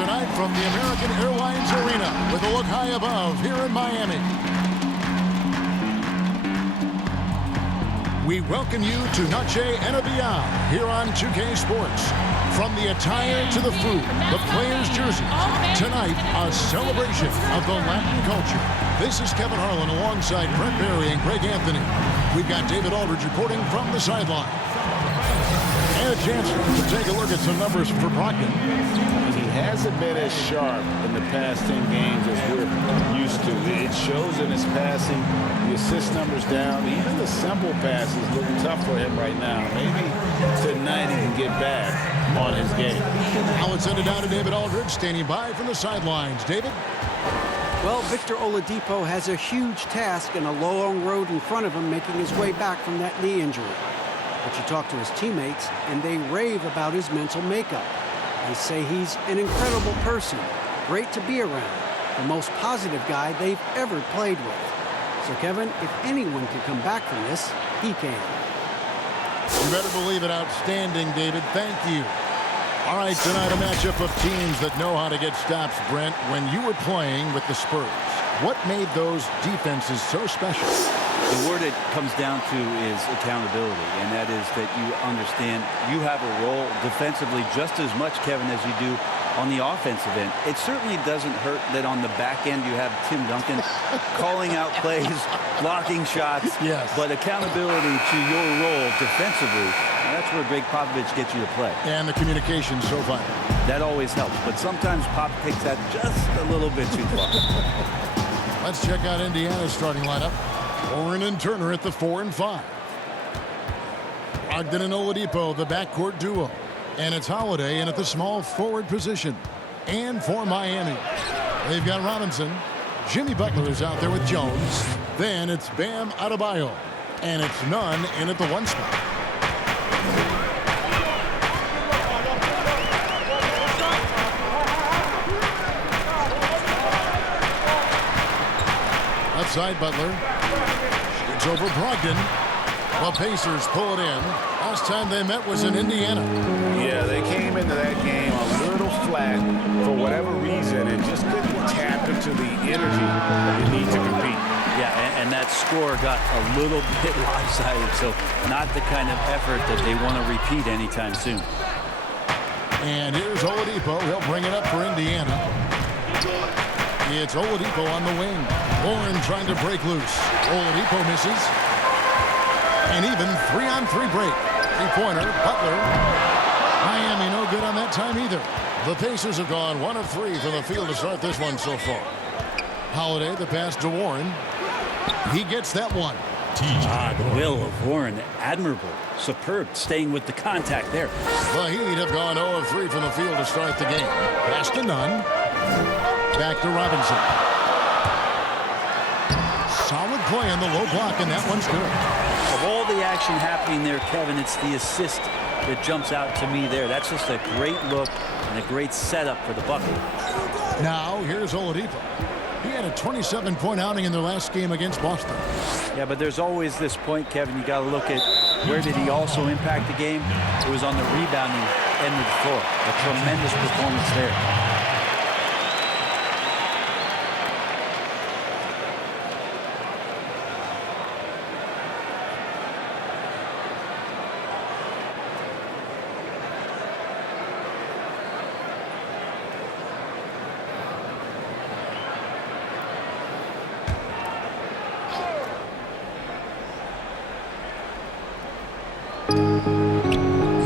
tonight from the American Airlines Arena with a look high above here in Miami. We welcome you to Noche and Beyond here on 2K Sports. From the attire to the food, the players' jerseys, tonight a celebration of the Latin culture. This is Kevin Harlan alongside Brent Barry and Greg Anthony. We've got David Aldridge reporting from the sideline. And a chance to take a look at some numbers for Brogdon. He hasn't been as sharp in the past 10 games as we're used to. It shows in his passing, the assist numbers down, even the simple passes look tough for him right now. Maybe tonight he can get back on his game. Now let's send it down to David Aldridge, standing by from the sidelines. David? Well, Victor Oladipo has a huge task and a long road in front of him making his way back from that knee injury. But you talk to his teammates, and they rave about his mental makeup. They say he's an incredible person, great to be around, the most positive guy they've ever played with. So, Kevin, if anyone can come back from this, he can. You better believe it. Outstanding, David. Thank you. All right, tonight a matchup of teams that know how to get stops, Brent. When you were playing with the Spurs, what made those defenses so special? The word it comes down to is accountability, and that is that you understand you have a role defensively just as much, Kevin, as you do on the offensive end. It certainly doesn't hurt that on the back end you have Tim Duncan calling out plays, blocking shots, yes. But accountability to your role defensively, that's where Greg Popovich gets you to play. And the communication so vital. That always helps, but sometimes Pop takes that just a little bit too far. Let's check out Indiana's starting lineup. Warren and Turner at the 4 and 5. Brogdon and Oladipo, the backcourt duo. And it's Holiday in at the small forward position. And for Miami, they've got Robinson. Jimmy Butler is out there with Jones. Then it's Bam Adebayo. And it's Nunn in at the 1 spot. Outside Butler. Shoots over Brogdon. The Pacers pull it in. Last time they met was in Indiana. Yeah, they came into that game a little flat for whatever reason and just couldn't tap into the energy they need to compete. Yeah, and that score got a little bit lopsided, so not the kind of effort that they want to repeat anytime soon. And here's Oladipo. He'll bring it up for Indiana. It's Oladipo on the wing. Warren trying to break loose. Oladipo misses. And even 3-on-3 break. Three-pointer, Butler. Miami no good on that time either. The Pacers have gone 1 of 3 from the field to start this one so far. Holiday, the pass to Warren. He gets that one. The will of Warren, admirable, superb, staying with the contact there. The Heat have gone 0 of 3 from the field to start the game. Pass to Nunn. Back to Robinson. Solid play on the low block, and that one's good. Of all the action happening there, Kevin, it's the assist that jumps out to me there. That's just a great look and a great setup for the bucket. Now, here's Oladipo. He had a 27-point outing in their last game against Boston. Yeah, but there's always this point, Kevin. You got to look at where did he also impact the game. It was on the rebounding end of the floor. A tremendous performance there.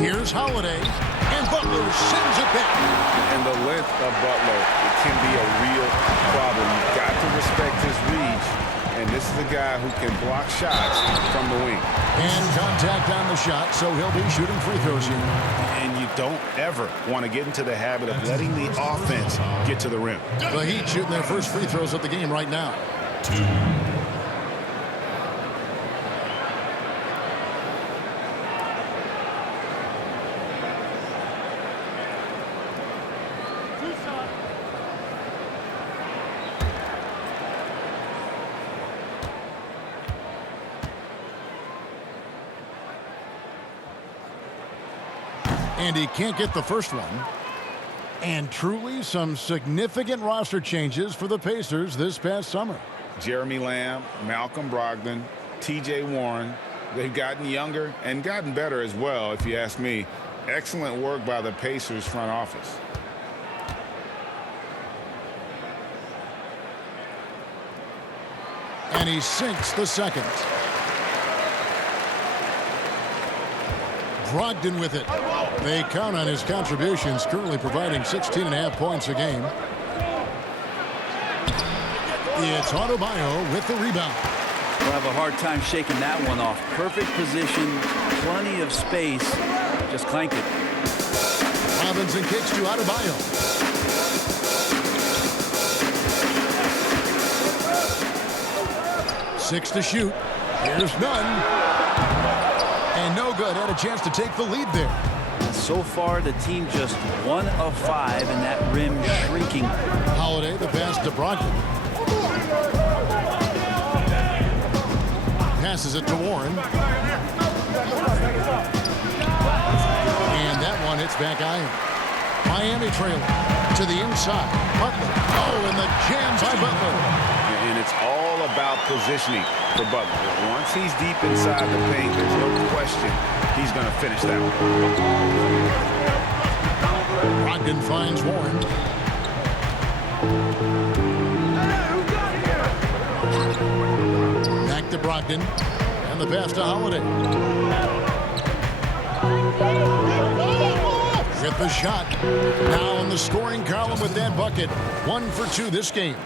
Here's Holiday, and Butler sends it back. And the length of Butler, it can be a real problem. You've got to respect his reach, and this is a guy who can block shots from the wing. And contact on the shot, so he'll be shooting free throws here. And you don't ever want to get into the habit of letting the offense get to the rim. The Heat shooting their first free throws of the game right now. 2. And he can't get the first one. And truly some significant roster changes for the Pacers this past summer. Jeremy Lamb, Malcolm Brogdon, T.J. Warren. They've gotten younger and gotten better as well, if you ask me. Excellent work by the Pacers front office. And he sinks the second. Brogdon with it. They count on his contributions, currently providing 16.5 points a game. It's Adebayo with the rebound. We'll have a hard time shaking that one off. Perfect position, plenty of space. Just clanked it. Robinson kicks to Adebayo. Six to shoot. Here's none. And no good. Had a chance to take the lead there. So far, the team just 1 of 5, and that rim shrinking. Holiday, the pass to Brogdon. Passes it to Warren. And that one hits back iron. Miami trailing to the inside. Butler. Oh, and the jam by Butler. And it's all about positioning for Butler. Once he's deep inside the paint, there's no question he's going to finish that one. Brogdon finds Warren. Back to Brogdon. And the pass to Holiday. With the shot. Now in the scoring column with that bucket. 1 for 2 this game.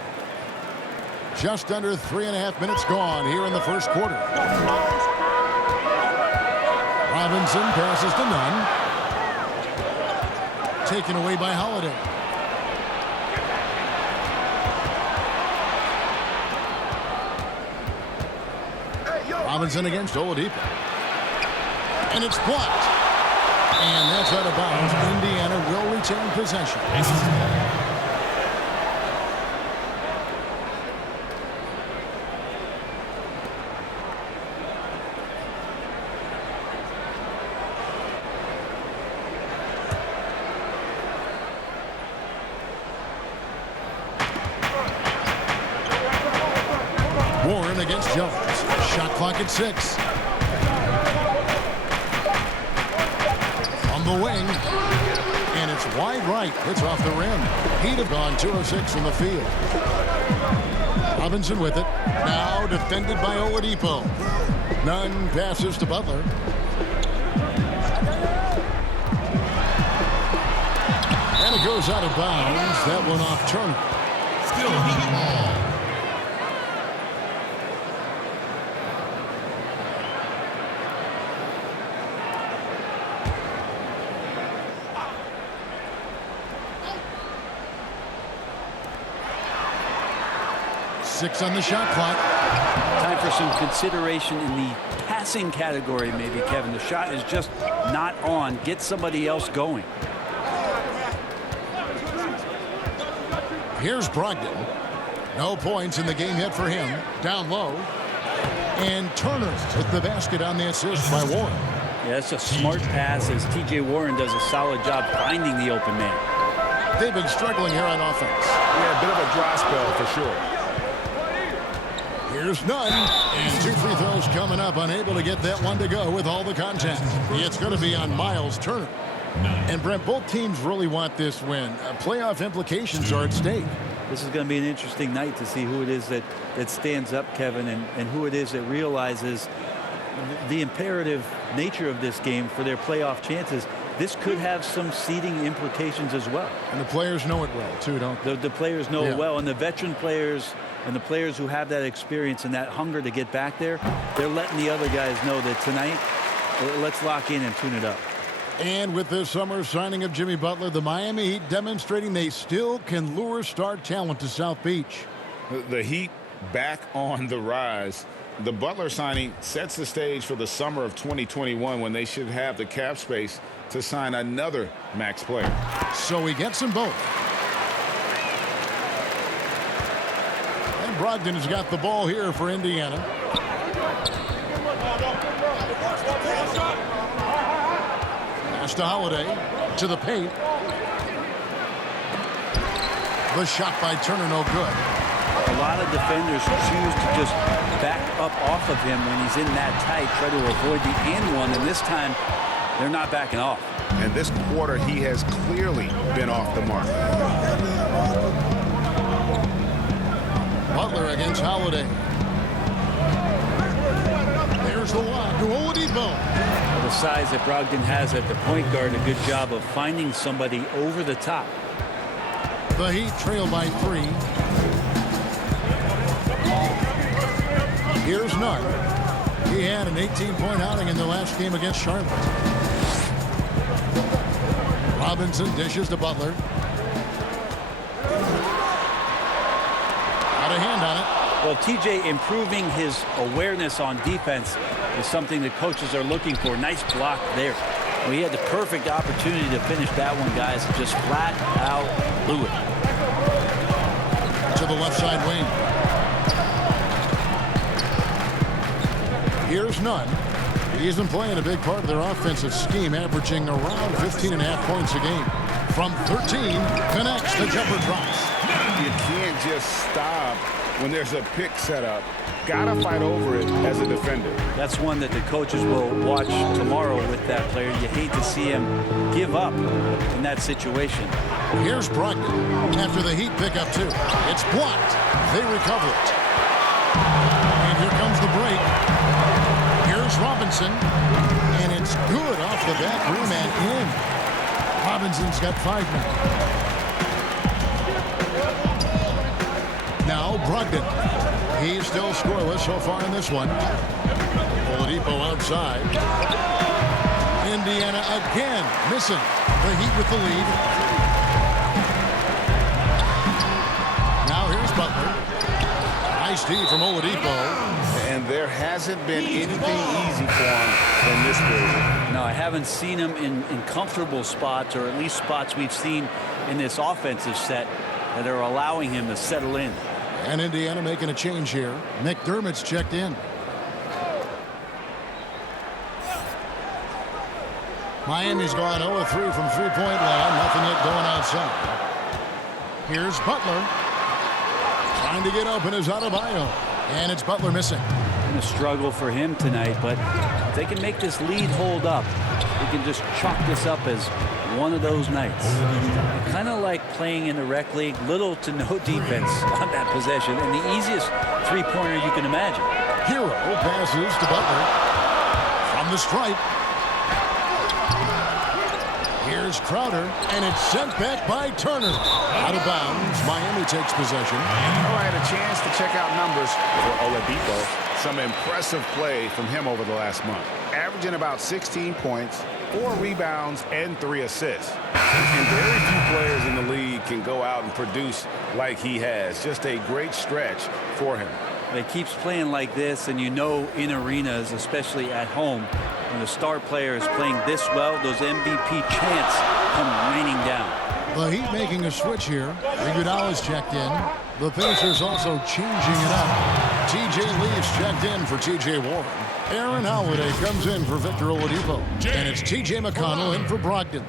Just under 3.5 minutes gone here in the first quarter. Robinson passes to Nunn. Taken away by Holiday. Robinson against Oladipo. And it's blocked. And that's out of bounds. Indiana will retain possession. Warren against Jones. Shot clock at 6. On the wing. And it's wide right. It's off the rim. He'd have gone 2 of 6 from the field. Robinson with it. Now defended by Oladipo. Nunn passes to Butler. And it goes out of bounds. That one off Turner. Still Heat ball. Six on the shot clock. Time for some consideration in the passing category, maybe, Kevin. The shot is just not on. Get somebody else going. Here's Brogdon. No points in the game yet for him. Down low. And Turner with the basket on the assist by Warren. Yeah, that's a smart pass as T.J. Warren does a solid job finding the open man. They've been struggling here on offense. Yeah, a bit of a dry spell for sure. Here's Nunn. And 2 free throws coming up. Unable to get that one to go with all the contact. It's going to be on Miles Turner. And Brent, both teams really want this win. Playoff implications are at stake. This is going to be an interesting night to see who it is that stands up, Kevin, and who it is that realizes the imperative nature of this game for their playoff chances. This could have some seeding implications as well. And the players know it well, too, don't they? The players know it well, and the veteran players and the players who have that experience and that hunger to get back there, they're letting the other guys know that tonight, let's lock in and tune it up. And with this summer signing of Jimmy Butler, the Miami Heat demonstrating they still can lure star talent to South Beach. The Heat back on the rise. The Butler signing sets the stage for the summer of 2021 when they should have the cap space to sign another max player. So he gets them both. And Brogdon has got the ball here for Indiana. Pass to Holiday to the paint. The shot by Turner, no good. A lot of defenders choose to just back up off of him when he's in that tight, try to avoid the and one, and this time they're not backing off. And this quarter, he has clearly been off the mark. Butler against Holiday. There's the lob to Oladipo. The size that Brogdon has at the point guard, a good job of finding somebody over the top. The Heat trail by 3. Here's Nunn. He had an 18-point outing in the last game against Charlotte. Robinson dishes to Butler. Got a hand on it. Well, TJ improving his awareness on defense is something the coaches are looking for. Nice block there. Well, he had the perfect opportunity to finish that one, guys, and just flat out blew it. To the left side wing. Here's Nunn. He's been playing a big part of their offensive scheme, averaging around 15.5 points a game. From 13, connects, the jumper drops. You can't just stop when there's a pick set up. Gotta fight over it as a defender. That's one that the coaches will watch tomorrow with that player. You hate to see him give up in that situation. Here's Brogdon after the Heat pick up 2. It's blocked. They recover it. And here comes the break. Here's Robinson. And it's good off the back rim and in. Robinson's got 5 now. Now Brogdon. He's still scoreless so far in this one. Oladipo outside. Indiana again missing. The Heat with the lead. Now here's Butler. Nice D from Oladipo. And there hasn't been anything easy for him in this period. No, I haven't seen him in comfortable spots, or at least spots we've seen in this offensive set that are allowing him to settle in. And Indiana making a change here. Mcdermott's checked in. Miami's gone 0-3 from three-point line. Nothing yet going outside. Here's Butler. Trying to get open is Adebayo. And it's Butler missing. Been a struggle for him tonight, but if they can make this lead hold up, they can just chalk this up as one of those nights. Kind of like playing in the rec league, little to no defense on that possession, and the easiest three-pointer you can imagine. Hero passes to Butler from the stripe. Here's Crowder, and it's sent back by Turner. Out of bounds. Miami takes possession. Oh, I had a chance to check out numbers for Oladipo. Some impressive play from him over the last month. Averaging about 16 points, 4 rebounds, and 3 assists. And very few players in the league can go out and produce like he has. Just a great stretch for him. He keeps playing like this, and you know in arenas, especially at home, when a star player is playing this well, those MVP chants come raining down. The Heat making a switch here. Iguodala's checked in. The Pacers also changing it up. TJ Leafs checked in for TJ Warren. Aaron Holiday comes in for Victor Oladipo. And it's TJ McConnell in for Brogdon.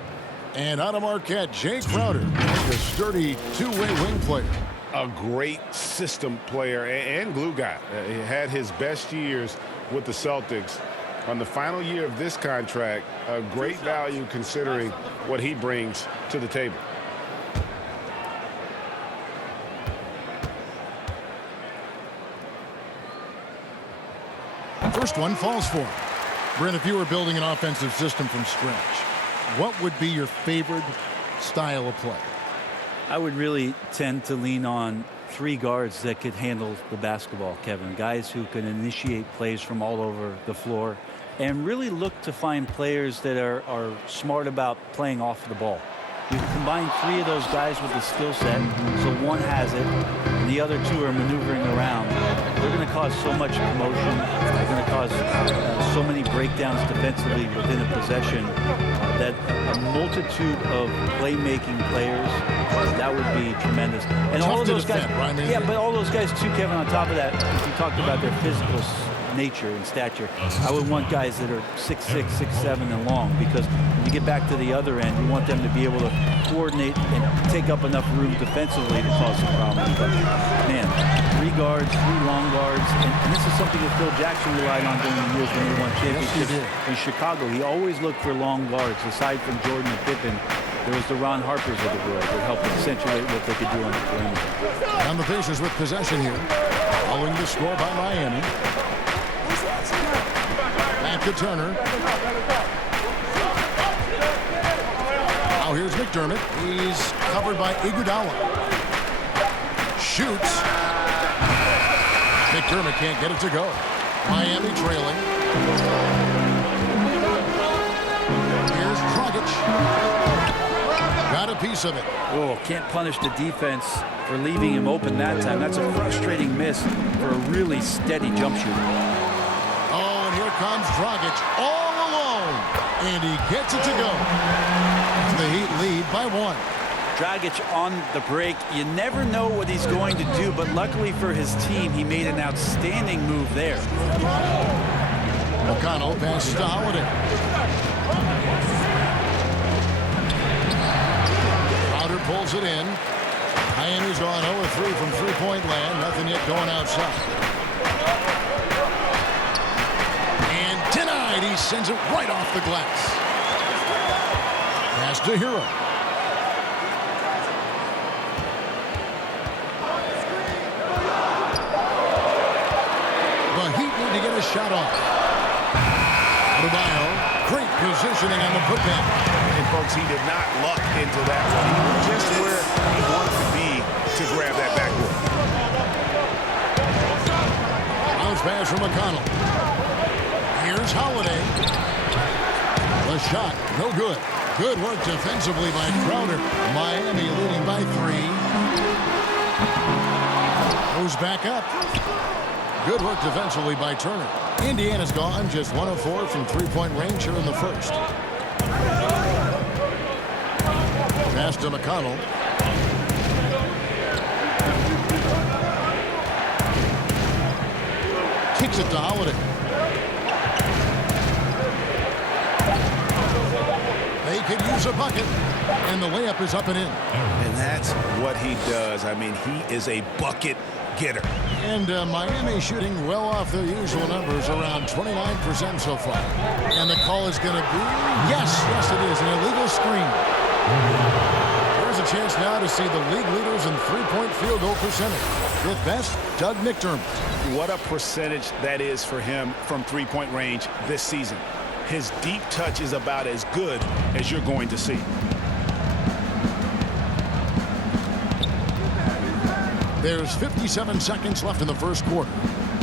And out of Marquette, Jay Crowder, a sturdy two-way wing player. A great system player and glue guy. He had his best years with the Celtics. On the final year of this contract, a great value considering what he brings to the table. First one falls for him. Brent, if you were building an offensive system from scratch, what would be your favorite style of play? I would really tend to lean on 3 guards that could handle the basketball, Kevin. Guys who can initiate plays from all over the floor and really look to find players that are smart about playing off the ball. You combine 3 of those guys with the skill set, so one has it, and the other 2 are maneuvering around. They're going to cause so much commotion. They're going to cause so many breakdowns defensively within a possession that a multitude of playmaking players, that would be tremendous. And all of those guys, yeah, but all those guys too, Kevin, on top of that, if you talked about their physical nature and stature. I would want guys that are 6'6", 6'7", and long, because when you get back to the other end, you want them to be able to coordinate and take up enough room defensively to cause some problems. But man, 3 guards, 3 long guards, and this is something that Phil Jackson relied on during the years when he won championships in Chicago. He always looked for long guards. Aside from Jordan and Pippen, there was the Ron Harpers of the world that helped accentuate what they could do on the perimeter. And the Pacers with possession here, following the score by Miami. Back to Turner. Now here's McDermott. He's covered by Iguodala. Shoots. McDermott can't get it to go. Miami trailing. Here's Dragic. Got a piece of it. Oh, can't punish the defense for leaving him open that time. That's a frustrating miss for a really steady jump shooter. Oh, and here comes Dragic all alone. And he gets it to go. The Heat lead by 1. Dragic on the break. You never know what he's going to do, but luckily for his team, he made an outstanding move there. McConnell passes to Holiday. Crowder pulls it in. Miami's gone 0-3 from three-point land. Nothing yet going outside. And denied. He sends it right off the glass. Pass to Hero. The Heat need to get a shot off. Adebayo, great positioning on the putback. And folks, he did not luck into that one. He was just where he wanted to be to grab that backboard. Bounce pass from McConnell. Here's Holiday. The shot, no good. Good work defensively by Crowder. Miami leading by 3. Goes back up. Good work defensively by Turner. Indiana's gone just 1 of 4 from three-point range here in the first. Pass to McConnell. Kicks it to Holiday. They could use a bucket, and the layup is up and in. And that's what he does. I mean, he is a bucket getter. And Miami shooting well off their usual numbers, around 29% so far. And the call is going to be, yes, it is, an illegal screen. There's a chance now to see the league leaders in three-point field goal percentage. With best, Doug McDermott. What a percentage that is for him from three-point range this season. His deep touch is about as good as you're going to see. There's 57 seconds left in the first quarter.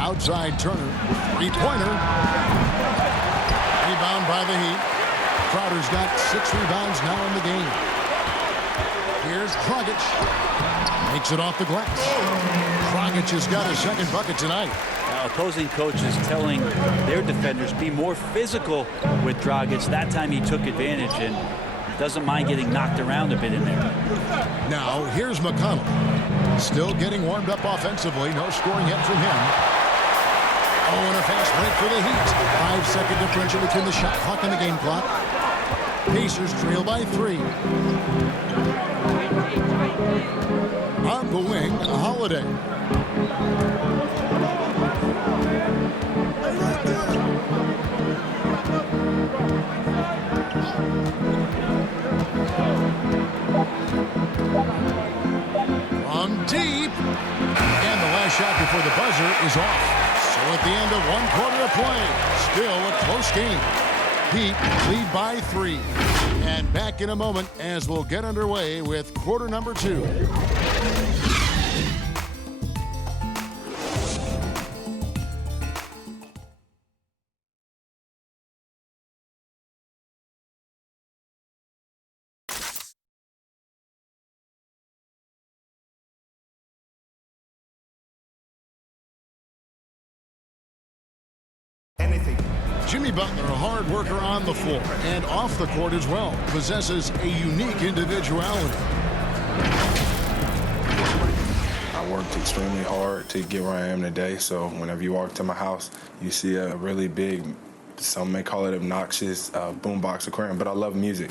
Outside Turner, three-pointer. Rebound by the Heat. Crowder's got 6 rebounds now in the game. Here's Dragic. Makes it off the glass. Dragic has got a second bucket tonight. Now, opposing coaches telling their defenders be more physical with Dragic. That time he took advantage and doesn't mind getting knocked around a bit in there. Now, here's McConnell. Still getting warmed up offensively. No scoring yet from him. Oh, and a fast break for the Heat. 5-second differential between the shot clock and the game clock. Pacers trail by 3. On the wing, Holiday. From deep. And the last shot before the buzzer is off. So at the end of 1 quarter of play, still a close game. Heat lead by 3. And back in a moment as we'll get underway with quarter number 2. Jimmy Butler, a hard worker on the floor and off the court as well, possesses a unique individuality. I worked extremely hard to get where I am today. So whenever you walk to my house, you see a really big, some may call it obnoxious, boombox aquarium, but I love music.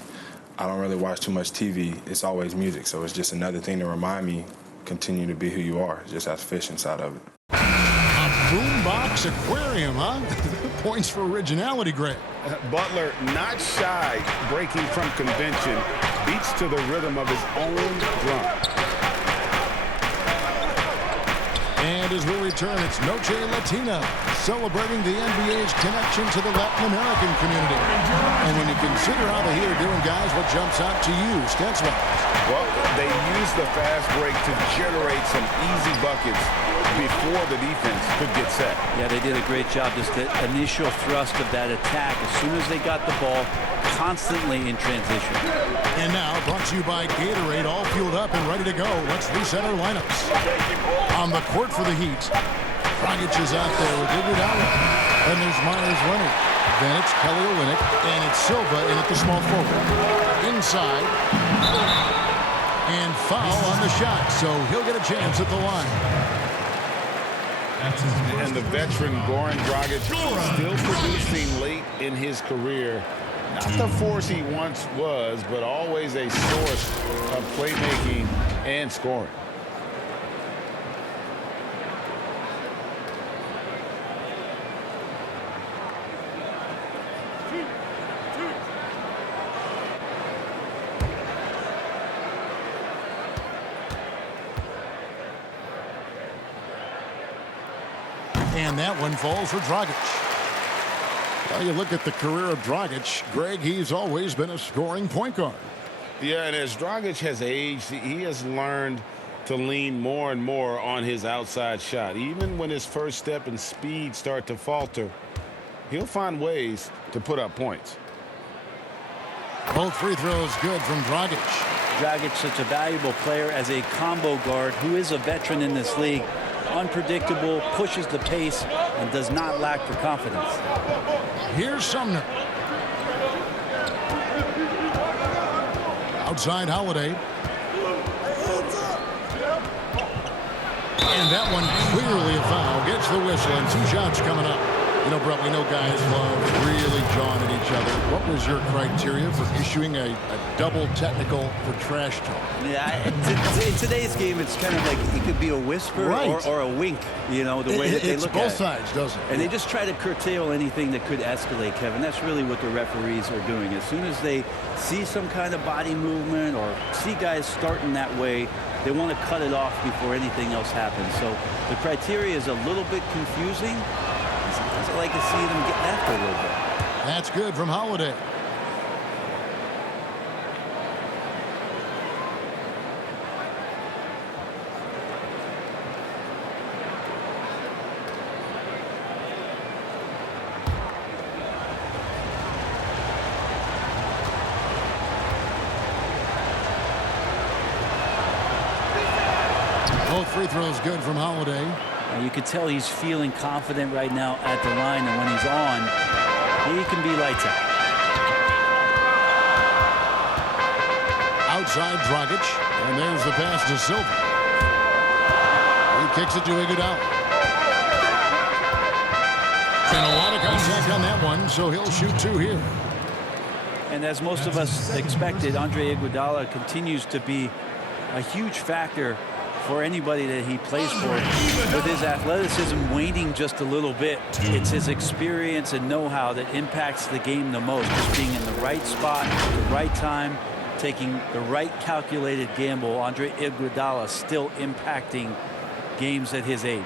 I don't really watch too much TV. It's always music. So it's just another thing to remind me, continue to be who you are. Just has fish inside of it. A boombox aquarium, huh? Points for originality, Greg. Butler, not shy, breaking from convention, beats to the rhythm of his own drum. And as we return, it's Noche Latina, celebrating the NBA's connection to the Latin American community. And when you consider how the Heat are doing, guys, what jumps out to you, stats-wise? Well, they use the fast break to generate some easy buckets before the defense could get set. Yeah, they did a great job. Just the initial thrust of that attack, as soon as they got the ball, constantly in transition. And now, brought to you by Gatorade, all fueled up and ready to go. Let's reset our lineups. On the court for the Heat, Dragic is out there with Iguodala. Then there's Myers Leonard. Then it's Kelly Olynyk, and it's Silva in at the small forward. Inside. And foul on the shot, so he'll get a chance at the line. And the veteran Goran Dragic still producing late in his career. Not the force he once was, but always a source of playmaking and scoring. And that one falls for Dragic. Well, you look at the career of Dragic, Greg, he's always been a scoring point guard. Yeah, and as Dragic has aged, he has learned to lean more and more on his outside shot. Even when his first step and speed start to falter, he'll find ways to put up points. Both free throws good from Dragic. Dragic, such a valuable player as a combo guard who is a veteran in this league. Unpredictable, pushes the pace, and does not lack for confidence. Here's Sumner. Outside Holiday. And that one clearly a foul. Gets the whistle, and 2 shots coming up. You know, Brett, we know guys love really jawing at each other. What was your criteria for issuing a double technical for trash talk? Yeah, in today's game, it's kind of like it could be a whisper or a wink, you know, the way that they look at it. It's both sides, doesn't it? And they just try to curtail anything that could escalate, Kevin. That's really what the referees are doing. As soon as they see some kind of body movement or see guys starting that way, they want to cut it off before anything else happens. So the criteria is a little bit confusing. Sometimes I like to see them get after a little bit. That's good from Holiday. Both free throws good from Holiday. And you could tell he's feeling confident right now at the line, and when he's on, he can be lights out. Outside Dragic, and there's the pass to Silva. He kicks it to Iguodala. And a lot of contact on that one, so he'll shoot 2 here. And as most of us expected, Andre Iguodala continues to be a huge factor for anybody that he plays for. With his athleticism waning just a little bit, it's his experience and know-how that impacts the game the most. Just being in the right spot at the right time, taking the right calculated gamble. Andre Iguodala still impacting games at his age.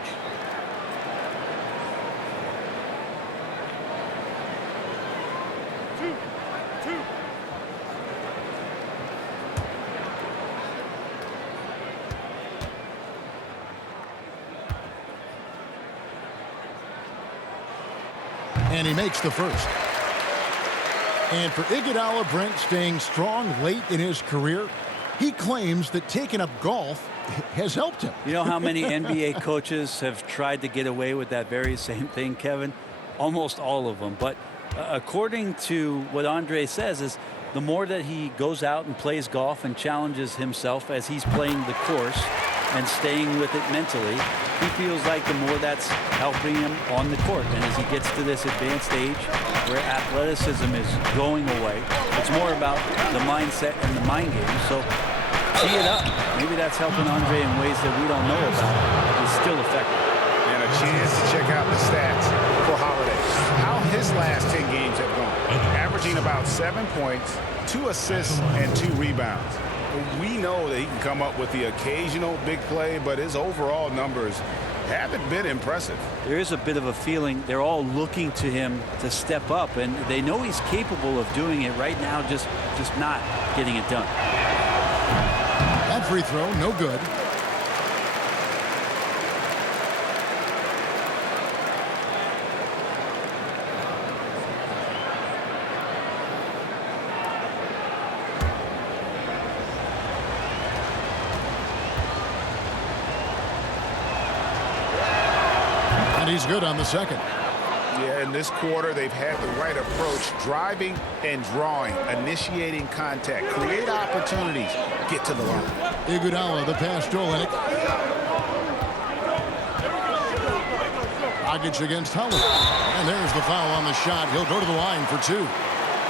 And he makes the first. And for Iguodala, Brent, staying strong late in his career, he claims that taking up golf has helped him. You know how many NBA coaches have tried to get away with that very same thing, Kevin? Almost all of them. But according to what Andre says, is the more that he goes out and plays golf and challenges himself as he's playing the course, and staying with it mentally, he feels like the more that's helping him on the court. And as he gets to this advanced age where athleticism is going away, it's more about the mindset and the mind game. So tee it up. Maybe that's helping Andre in ways that we don't know about. It's still effective. And a chance to check out the stats for Holiday. How his last 10 games have gone. Averaging about 7 points, 2 assists, and 2 rebounds. We know that he can come up with the occasional big play, but his overall numbers haven't been impressive. There is a bit of a feeling they're all looking to him to step up, and they know he's capable of doing it right now, just not getting it done. That free throw, no good. He's good on the second. Yeah, in this quarter, they've had the right approach, driving and drawing, initiating contact, create opportunities, get to the line. Iguodala, the pass to Olynyk. Dragic against Holiday. And there's the foul on the shot. He'll go to the line for 2.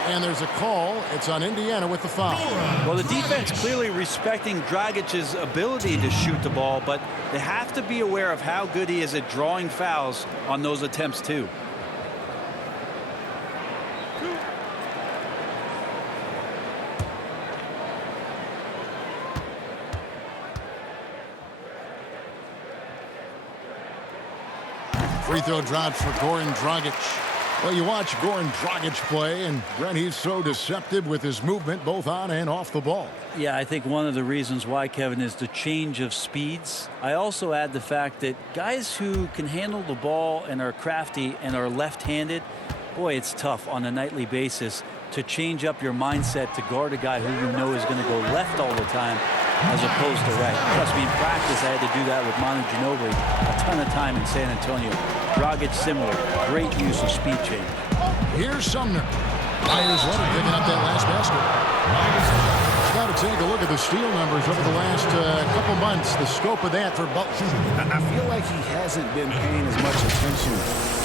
And there's a call. It's on Indiana with the foul. Well, the defense clearly respecting Dragic's ability to shoot the ball, but they have to be aware of how good he is at drawing fouls on those attempts, too. Free throw drops for Goran Dragic. Well, you watch Goran Dragic play, and Brent, he's so deceptive with his movement, both on and off the ball. Yeah, I think one of the reasons why, Kevin, is the change of speeds. I also add the fact that guys who can handle the ball and are crafty and are left-handed, boy, it's tough on a nightly basis to change up your mindset to guard a guy who you know is going to go left all the time as opposed to right. Trust me, in practice, I had to do that with Manu Ginobili a ton of time in San Antonio. Dragic similar. Great use of speed change. Here's Sumner. Myers Leonard picking up that last basket. Got to take a look at the steal numbers over the last couple months. The scope of that for Butler. I feel like he hasn't been paying as much attention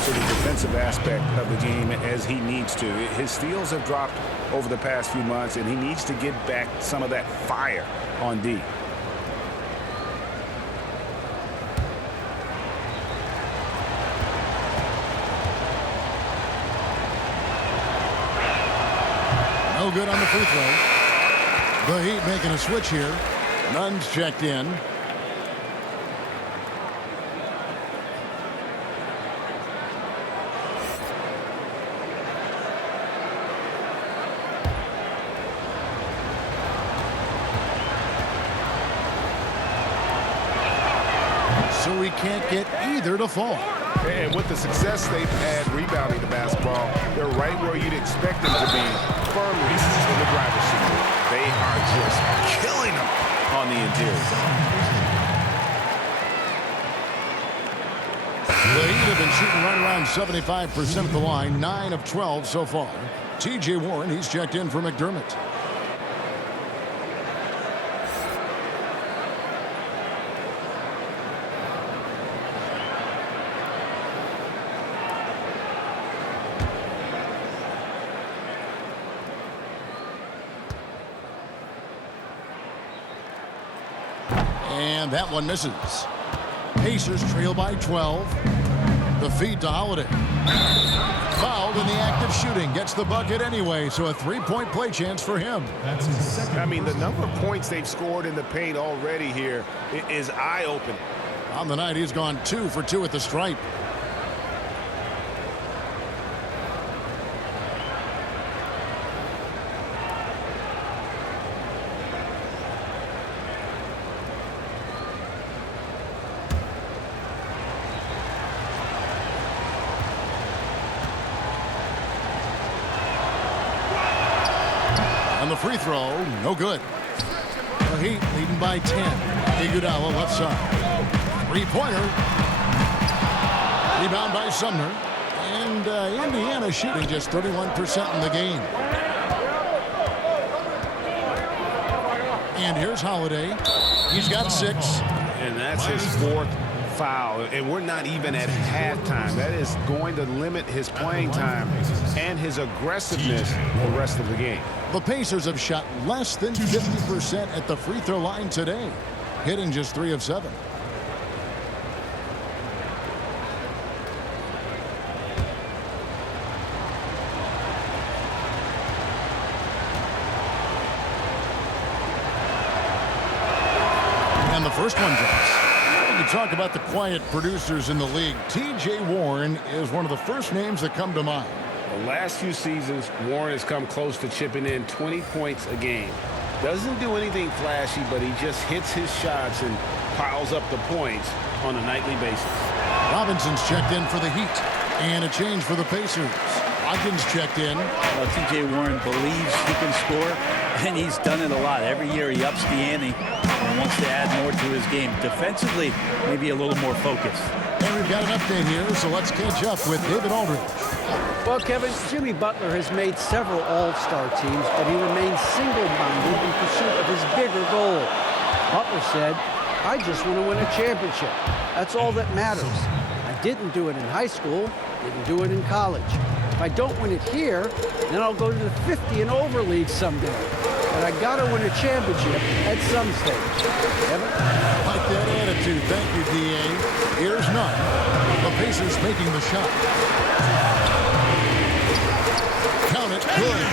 to the defensive aspect of the game as he needs to. His steals have dropped over the past few months, and he needs to get back some of that fire on D. No good on the free throw. The Heat making a switch here. Nunn's checked in. So we can't get either to fall. And with the success they've had rebounding the basketball, they're right where you'd expect them to be, firmly in the driver's seat. They are just killing them on the interior. The Heat have been shooting right around 75% of the line, 9 of 12 so far. T.J. Warren, he's checked in for McDermott. And that one misses. Pacers trail by 12. The feed to Holiday. Fouled in the act of shooting. Gets the bucket anyway, so a three-point play chance for him. I mean, the number of points they've scored in the paint already here is eye-opening. On the night, he's gone 2 for 2 at the stripe. On the free throw, no good. The Heat leading by 10. Iguodala left side. Three-pointer. Rebound by Sumner. And Indiana shooting just 31% in the game. And here's Holiday. He's got 6. And that's his 4th foul, and we're not even at halftime. That is going to limit his playing time and his aggressiveness the rest of the game. The Pacers have shot less than 50% at the free throw line today, hitting just 3 of 7. And the first one drops. You talk about the quiet producers in the league. T.J. Warren is one of the first names that come to mind. The last few seasons, Warren has come close to chipping in 20 points a game. Doesn't do anything flashy, but he just hits his shots and piles up the points on a nightly basis. Robinson's checked in for the Heat. And a change for the Pacers. Watkins checked in. Well, T.J. Warren believes he can score, and he's done it a lot. Every year he ups the ante and wants to add more to his game. Defensively, maybe a little more focused. And we've got an update here, so let's catch up with David Aldridge. Well, Kevin, Jimmy Butler has made several all-star teams, but he remains single-minded in pursuit of his bigger goal. Butler said, "I just want to win a championship. That's all that matters. I didn't do it in high school, didn't do it in college. If I don't win it here, then I'll go to the 50 and over league someday. But I got to win a championship at some stage." Kevin? Like that attitude. Thank you, D.A. Here's none. The Pacers making the shot. Count it. Good.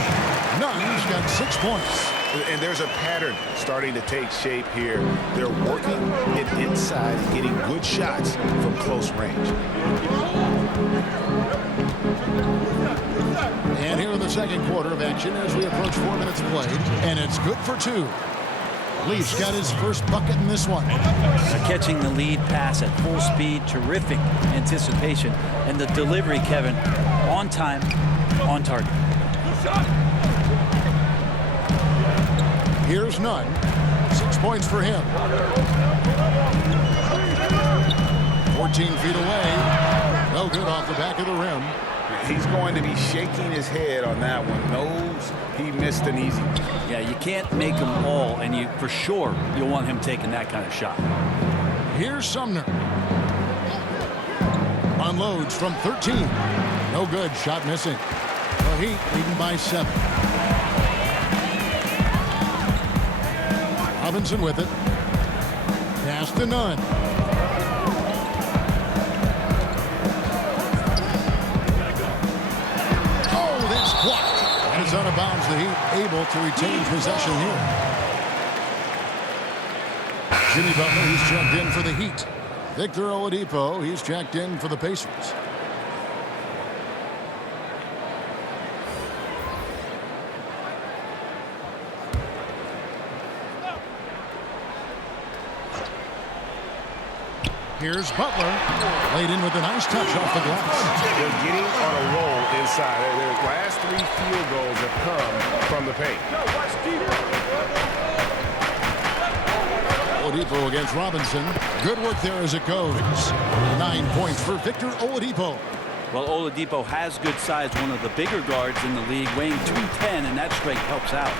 Nunn's got 6 points. And there's a pattern starting to take shape here. They're working it inside and getting good shots from close range. And here in the second quarter of action as we approach 4 minutes played. And it's good for 2. Leafs got his first bucket in this one. Catching the lead pass at full speed, terrific anticipation, and the delivery, Kevin, on time, on target. Here's Nunn. 6 points for him. 14 feet away. No good off the back of the rim. He's going to be shaking his head on that one. Knows he missed an easy one. Yeah, you can't make them all, and you for sure you'll want him taking that kind of shot. Here's Sumner. Unloads from 13. No good. Shot missing. The Heat leading by 7. Robinson with it. Pass to Nunn. Oh, that's blocked. And it's out of bounds. The Heat able to retain possession here. Jimmy Butler, he's checked in for the Heat. Victor Oladipo, he's checked in for the Pacers. Here's Butler. Laid in with a nice touch off the glass. They're getting on a roll inside. Their last 3 field goals have come from the paint. Oladipo against Robinson. Good work there as it goes. 9 points for Victor Oladipo. Well, Oladipo has good size, one of the bigger guards in the league, weighing 210, and that strength helps out.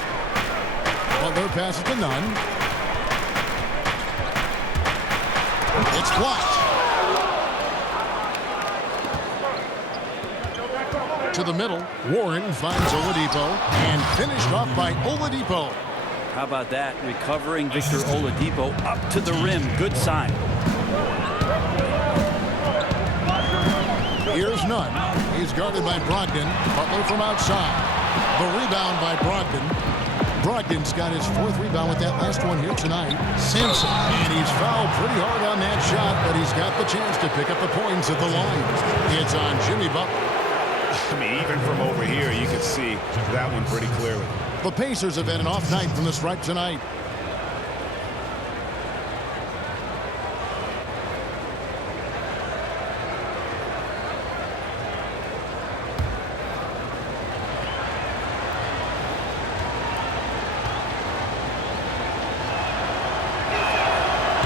Butler passes to Nunn. It's blocked. To the middle. Warren finds Oladipo and finished off by Oladipo. How about that? Recovering Victor Oladipo up to the rim. Good sign. Here's Nunn. He's guarded by Brogdon. Butler from outside. The rebound by Brogdon. Brogdon's got his 4th rebound with that last one here tonight. Simpson. And he's fouled pretty hard on that shot, but he's got the chance to pick up the points at the line. It's on Jimmy Butler. I mean, even from over here, you can see that one pretty clearly. The Pacers have had an off night from the stripe tonight.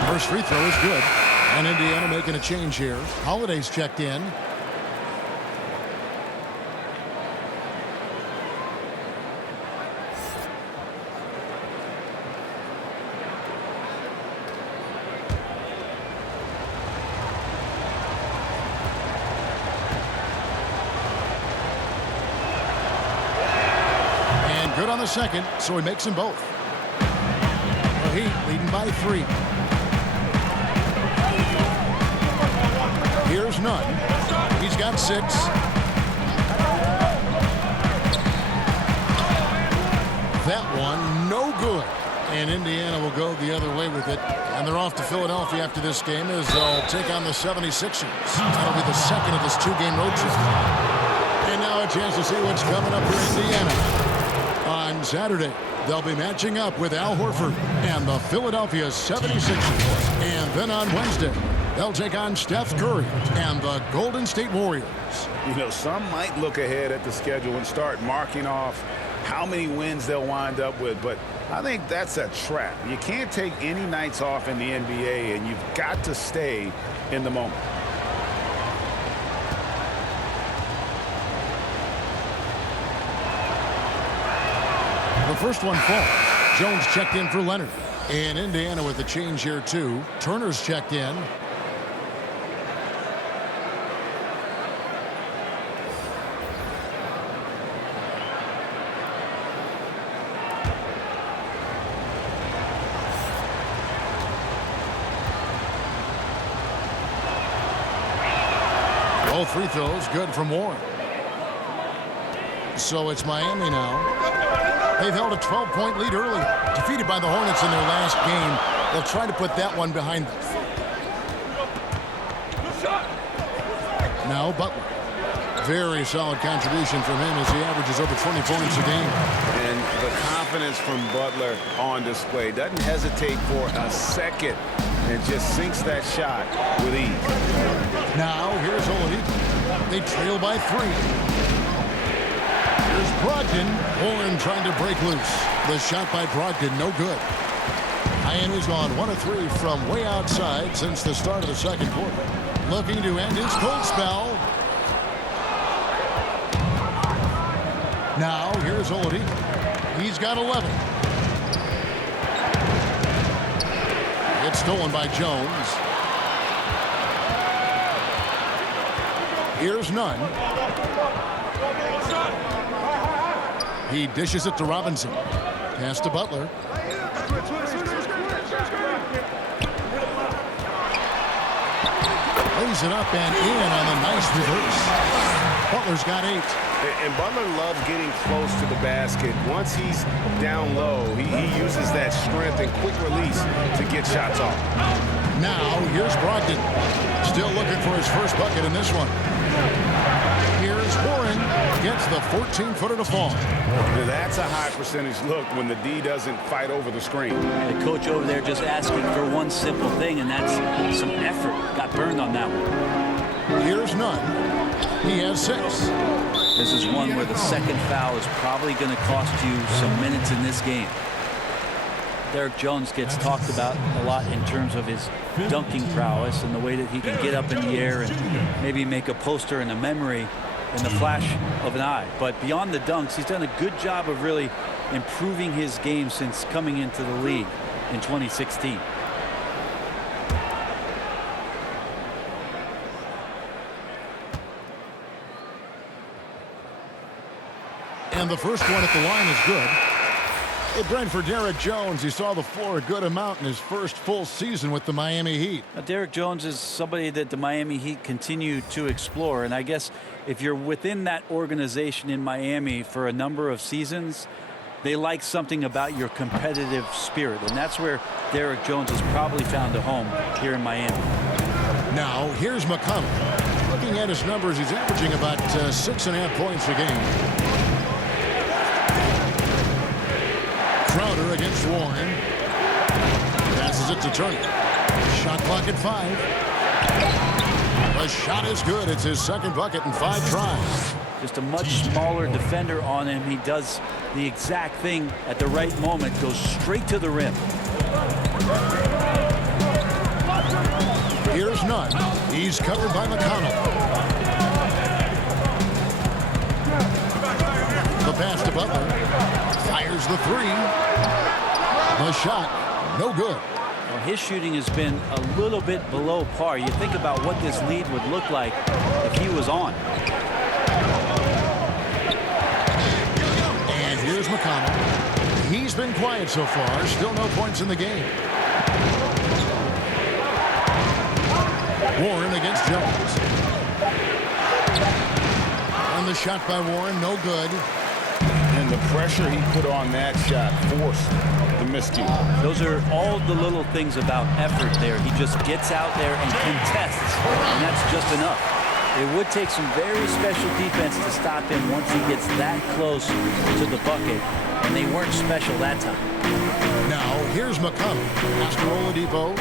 First free throw is good. And Indiana making a change here. Holiday's checked in. good on the second, so he makes them both. The Heat leading by 3. Here's Nunn. He's got 6. That one, no good. And Indiana will go the other way with it. And they're off to Philadelphia after this game as they'll take on the 76ers. That'll be the second of this 2-game road trip. And now a chance to see what's coming up for Indiana. On Saturday, they'll be matching up with Al Horford and the Philadelphia 76ers. And then on Wednesday, they'll take on Steph Curry and the Golden State Warriors. You know, some might look ahead at the schedule and start marking off how many wins they'll wind up with, but I think that's a trap. You can't take any nights off in the NBA, and you've got to stay in the moment. The first one falls. Jones checked in for Leonard. And Indiana with the change here, too. Turner's checked in. Both free throws good from Warren. So it's Miami now. They've held a 12-point lead early. Defeated by the Hornets in their last game. They'll try to put that one behind them. Now Butler. Very solid contribution from him as he averages over 20 points a game. And the confidence from Butler on display. Doesn't hesitate for a second and just sinks that shot with ease. Now here's Oladipo. They trail by 3. Here's Brogdon. Warren trying to break loose. The shot by Brogdon, no good. Miami's gone 1 of 3 from way outside since the start of the second quarter. Looking to end his cold spell. Now here's Oladipo. He's got 11. It's stolen by Jones. Here's Nunn. He dishes it to Robinson. Pass to Butler. Lays it up and in on the nice reverse. Butler's got 8. And Butler loves getting close to the basket. Once he's down low, he uses that strength and quick release to get shots off. Now here's Brogdon. Still looking for his first bucket in this one. Here's Warren. Gets the 14-footer to fall. Now that's a high percentage look when the D doesn't fight over the screen. And the coach over there just asking for one simple thing, and that's some effort. Got burned on that one. Here's Nunn. He has 6. This is one where the second foul is probably going to cost you some minutes in this game. Derek Jones gets talked about a lot in terms of his dunking prowess and the way that he can get up in the air and maybe make a poster and a memory in the flash of an eye. But beyond the dunks, he's done a good job of really improving his game since coming into the league in 2016. And the first one at the line is good. Hey, Brent, for Derek Jones, he saw the floor a good amount in his first full season with the Miami Heat. Now, Derek Jones is somebody that the Miami Heat continue to explore. And I guess if you're within that organization in Miami for a number of seasons, they like something about your competitive spirit. And that's where Derek Jones has probably found a home here in Miami. Now, here's McConnell. Looking at his numbers, he's averaging about 6.5 points a game. Crowder against Warren. Passes it to Turner. Shot clock at 5. The shot is good. It's his second bucket in 5 tries. Just a much smaller defender on him. He does the exact thing at the right moment. Goes straight to the rim. Here's Nunn. He's covered by McConnell. The pass to Butler. Fires the 3. The shot, no good. Well, his shooting has been a little bit below par. You think about what this lead would look like if he was on. And here's here's McConnell. He's been quiet so far. Still no points in the game. Warren against Jones. And the shot by Warren, no good. And the pressure he put on that shot forced the miscue. Those are all the little things about effort there. He just gets out there and contests, and that's just enough. It would take some very special defense to stop him once he gets that close to the bucket, and they weren't special that time. Now, here's McConnell. After Oladipo.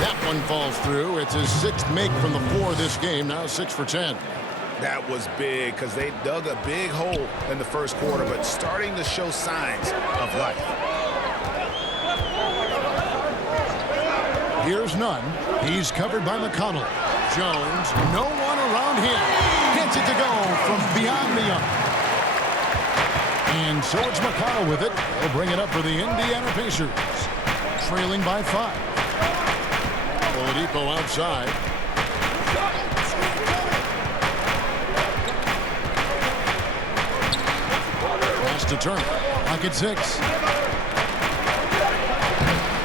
That one falls through. It's his 6th make from the floor this game. Now 6 for 10. That was big because they dug a big hole in the first quarter, but starting to show signs of life. Here's Nunn. He's covered by McConnell. Jones, no one around him. Gets it to go from beyond the arc. And so it's McConnell with it. He'll bring it up for the Indiana Pacers. Trailing by 5. Oladipo outside. Pass to Turner. Lock at 6.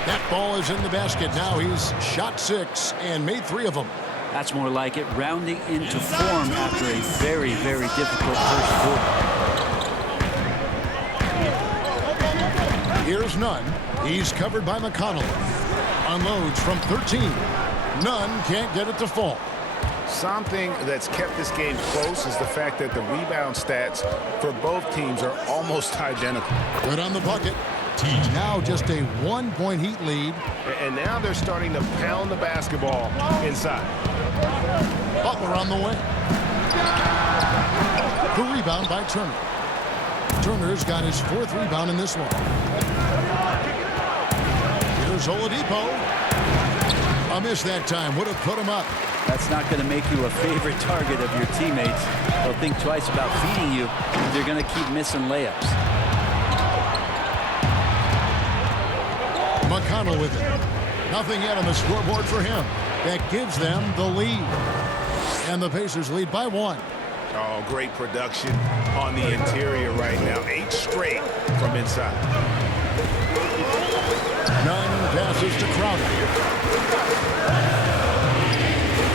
That ball is in the basket. Now he's shot 6 and made 3 of them. That's more like it, rounding into form after a very, very difficult first quarter. Here's Nunn. He's covered by McConnell. Unloads from 13. Nunn can't get it to fall. Something that's kept this game close is the fact that the rebound stats for both teams are almost identical. Good on the bucket. Now just a 1-point Heat lead. And now they're starting to pound the basketball inside. Butler on the way. The rebound by Turner. Turner's got his 4th rebound in this one. Here's Oladipo. A miss that time. Would have put him up. That's not going to make you a favorite target of your teammates. They'll think twice about feeding you if they're going to keep missing layups. McConnell with it. Nothing yet on the scoreboard for him. That gives them the lead. And the Pacers lead by 1. Oh, great production on the interior right now. 8 straight from inside. Nunn passes to Crowder.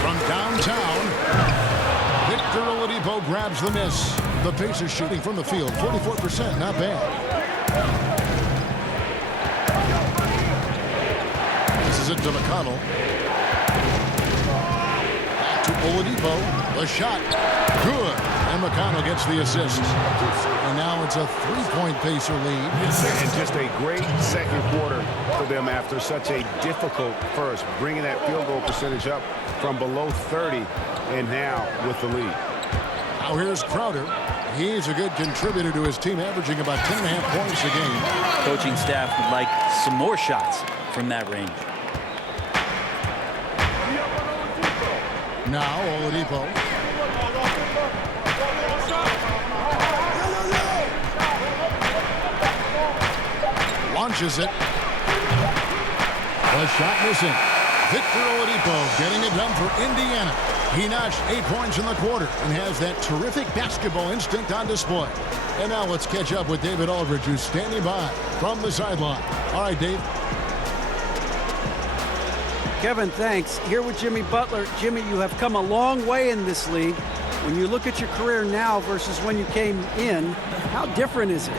From downtown, Victor Oladipo grabs the miss. The Pacers shooting from the field, 44%, not bad. This is it to McConnell. Back to Oladipo. The shot. Good. And McConnell gets the assist. And now it's a 3-point Pacer lead. And just a great second quarter for them after such a difficult first. Bringing that field goal percentage up from below 30 and now with the lead. Now here's Crowder. He's a good contributor to his team, averaging about 10.5 points a game. Coaching staff would like some more shots from that range. Now Oladipo. Launches it. The shot missing. Victor Oladipo getting it done for Indiana. He notched 8 points in the quarter and has that terrific basketball instinct on display. And now let's catch up with David Aldridge, who's standing by from the sideline. All right, Dave. Kevin, thanks. Here with Jimmy Butler. Jimmy, you have come a long way in this league. When you look at your career now versus when you came in, how different is it?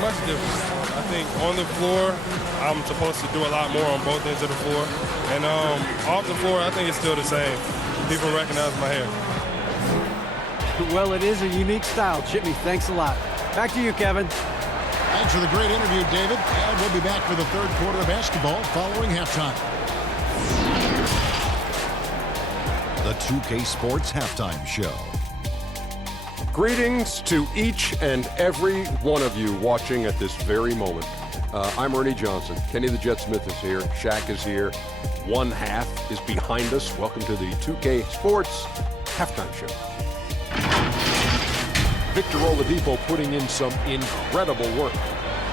Much different. I think on the floor, I'm supposed to do a lot more on both ends of the floor. And off the floor, I think it's still the same. People recognize my hair. Well, it is a unique style. Jimmy, thanks a lot. Back to you, Kevin. Thanks for the great interview, David. And we'll be back for the 3rd quarter of basketball following halftime. The 2K Sports Halftime Show. Greetings to each and every one of you watching at this very moment. I'm Ernie Johnson. Kenny the Jet Smith is here. Shaq is here. One half is behind us. Welcome to the 2K Sports Halftime Show. Victor Oladipo putting in some incredible work.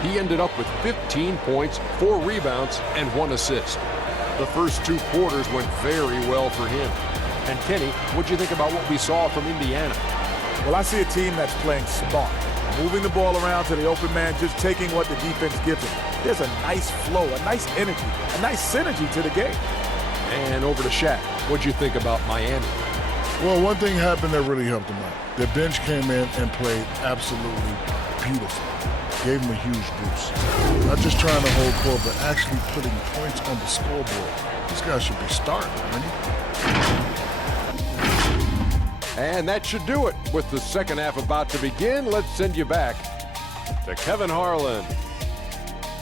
He ended up with 15 points, 4 rebounds, and 1 assist. The first 2 quarters went very well for him. And Kenny, what'd you think about what we saw from Indiana? Well, I see a team that's playing smart, moving the ball around to the open man, just taking what the defense gives them. There's a nice flow, a nice energy, a nice synergy to the game. And over to Shaq. What'd you think about Miami? Well, one thing happened that really helped them out. Their bench came in and played absolutely beautiful. Gave them a huge boost. Not just trying to hold court, but actually putting points on the scoreboard. These guys should be starting, Ernie. And that should do it. With the second half about to begin, let's send you back to Kevin Harlan.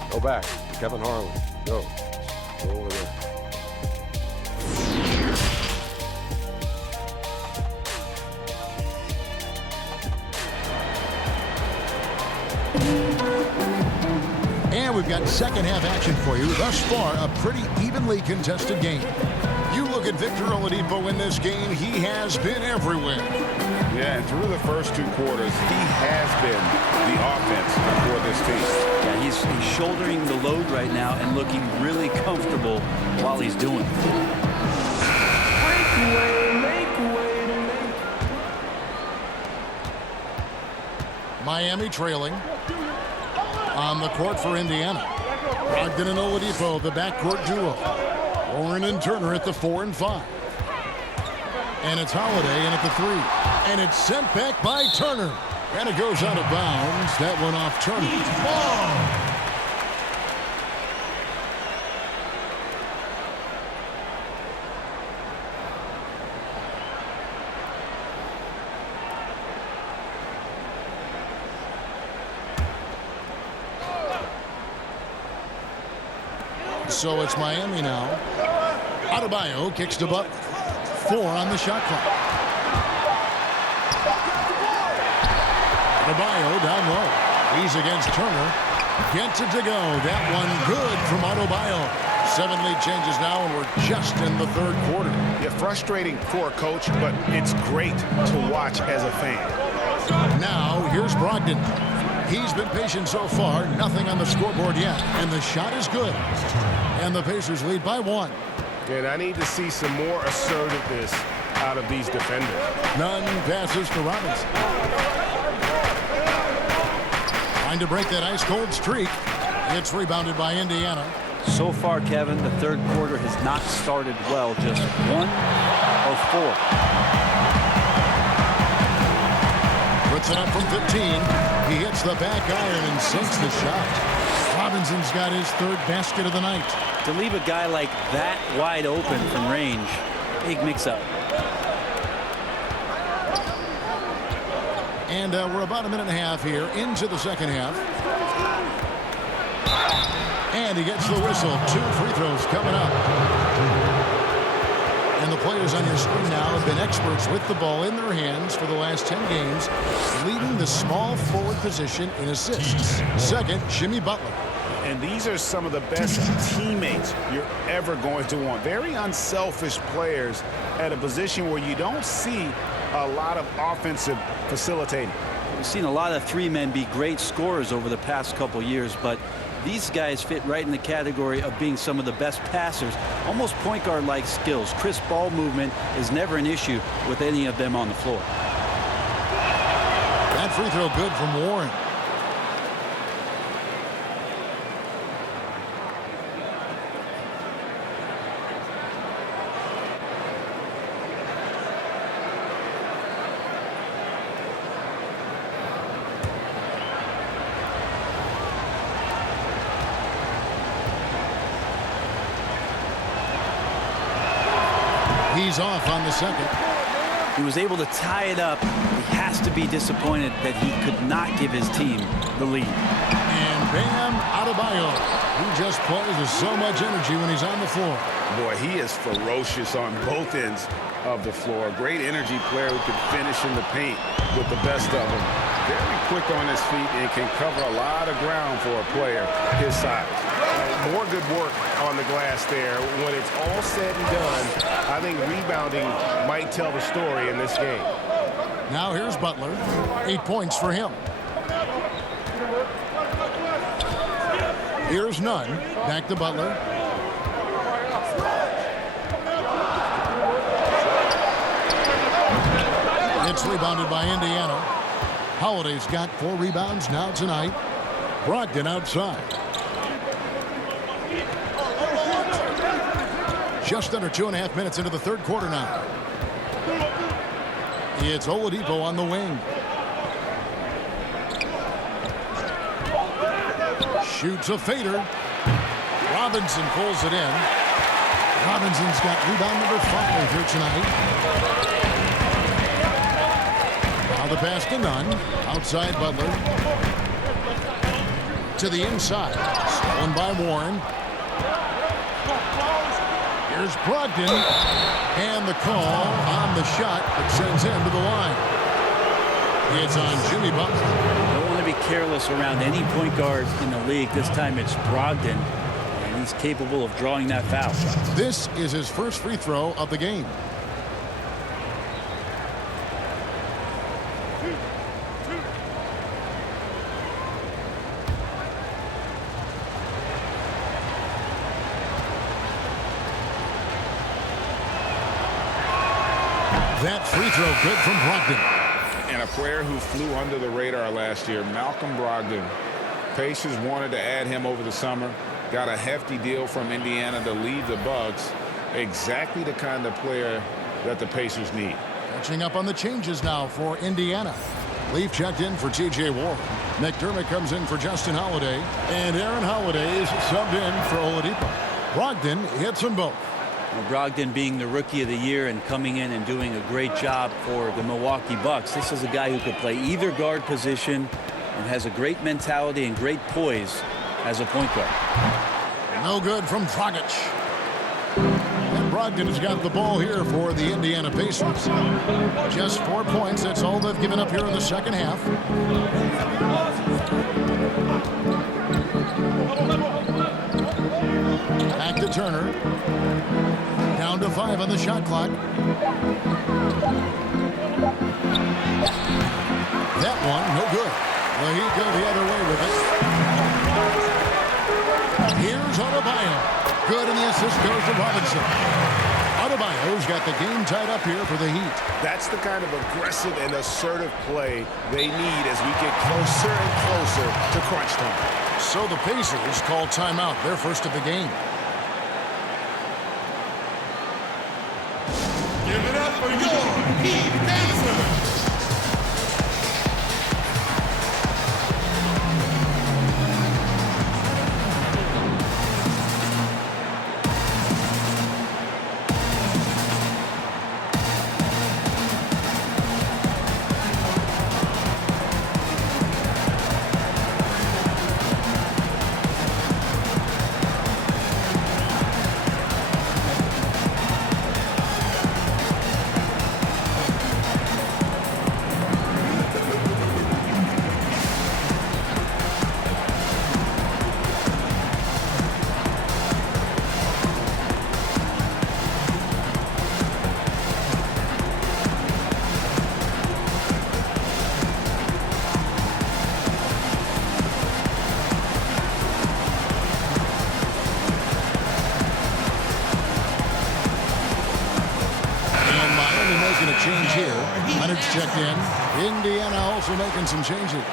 Go back to Kevin Harlan. Go. Go over there. And we've got second half action for you. Thus far, a pretty evenly contested game. You look at Victor Oladipo in this game, he has been everywhere. Yeah, and through the first 2 quarters, he has been the offense for this team. Yeah, he's shouldering the load right now and looking really comfortable while he's doing it. Miami trailing. On the court for Indiana. Brogdon and Oladipo, the backcourt duo. Warren and Turner at the 4 and 5. And it's Holiday in at the 3. And it's sent back by Turner. And it goes out of bounds. That one off Turner. So it's Miami now. Adebayo kicks to Butler. 4 on the shot clock. Adebayo down low. He's against Turner. Gets it to go. That one good from Adebayo. 7 lead changes now, and we're just in the 3rd quarter. Yeah, frustrating for a coach, but it's great to watch as a fan. Now, here's Brogdon. He's been patient so far. Nothing on the scoreboard yet. And the shot is good. And the Pacers lead by 1. And I need to see some more assertiveness out of these defenders. None passes to Robinson. Trying to break that ice-cold streak. It's rebounded by Indiana. So far, Kevin, the 3rd quarter has not started well. Just 1 of 4. Puts it up from 15. He hits the back iron and sinks the shot. Robinson's got his 3rd basket of the night. To leave a guy like that wide open from range, big mix-up. And we're about a minute and a half here into the second half. And he gets the whistle. 2 free throws coming up. And the players on your screen now have been experts with the ball in their hands for the last 10 games, leading the small forward position in assists. Second, Jimmy Butler. And these are some of the best teammates you're ever going to want. Very unselfish players at a position where you don't see a lot of offensive facilitating. We've seen a lot of 3 men be great scorers over the past couple years, but these guys fit right in the category of being some of the best passers, almost point guard-like skills. Crisp ball movement is never an issue with any of them on the floor. That free throw good from Warren. He's off on the second. He was able to tie it up. He has to be disappointed that he could not give his team the lead. And Bam Adebayo, who just plays with so much energy when he's on the floor. Boy, he is ferocious on both ends of the floor. Great energy player who can finish in the paint with the best of them. Very quick on his feet and can cover a lot of ground for a player his size. More good work on the glass there. When it's all said and done, I think rebounding might tell the story in this game. Now here's Butler. 8 points for him. Here's Nunn. Back to Butler. It's rebounded by Indiana. Holiday's got 4 rebounds now tonight. Brogdon outside. Just under 2.5 minutes into the third quarter now. It's Oladipo on the wing. Shoots a fader. Robinson pulls it in. Robinson's got rebound number 5 here tonight. Now the pass to Nunn. Outside Butler. To the inside. Stolen by Warren. Here's Brogdon. And the call on the shot that sends him to the line. It's on Jimmy Butler. Don't want to be careless around any point guards in the league. This time it's Brogdon, and he's capable of drawing that foul. This is his first free throw of the game. That free throw good from Brogdon. And a player who flew under the radar last year, Malcolm Brogdon. Pacers wanted to add him over the summer. Got a hefty deal from Indiana to lead the Bucks. Exactly the kind of player that the Pacers need. Catching up on the changes now for Indiana. Leaf checked in for T.J. Warren. Mcdermott comes in for Justin Holiday. And Aaron Holiday is subbed in for Oladipo. Brogdon hits them both. Brogdon being the Rookie of the Year and coming in and doing a great job for the Milwaukee Bucks. This is a guy who could play either guard position and has a great mentality and great poise as a point guard. No good from Dragic. And Brogdon has got the ball here for the Indiana Pacers. Just 4 points. That's all they've given up here in the second half. Back to Turner. Down to 5 on the shot clock. That one, no good. The Heat go the other way with it. Here's Adebayo. Good, and the assist goes to Robinson. Adebayo's got the game tied up here for the Heat. That's the kind of aggressive and assertive play they need as we get closer and closer to crunch time. So the Pacers call timeout, their first of the game. Give it up for your Heat Dancers! Change here. Leonard's checked in. Indiana also making some changes.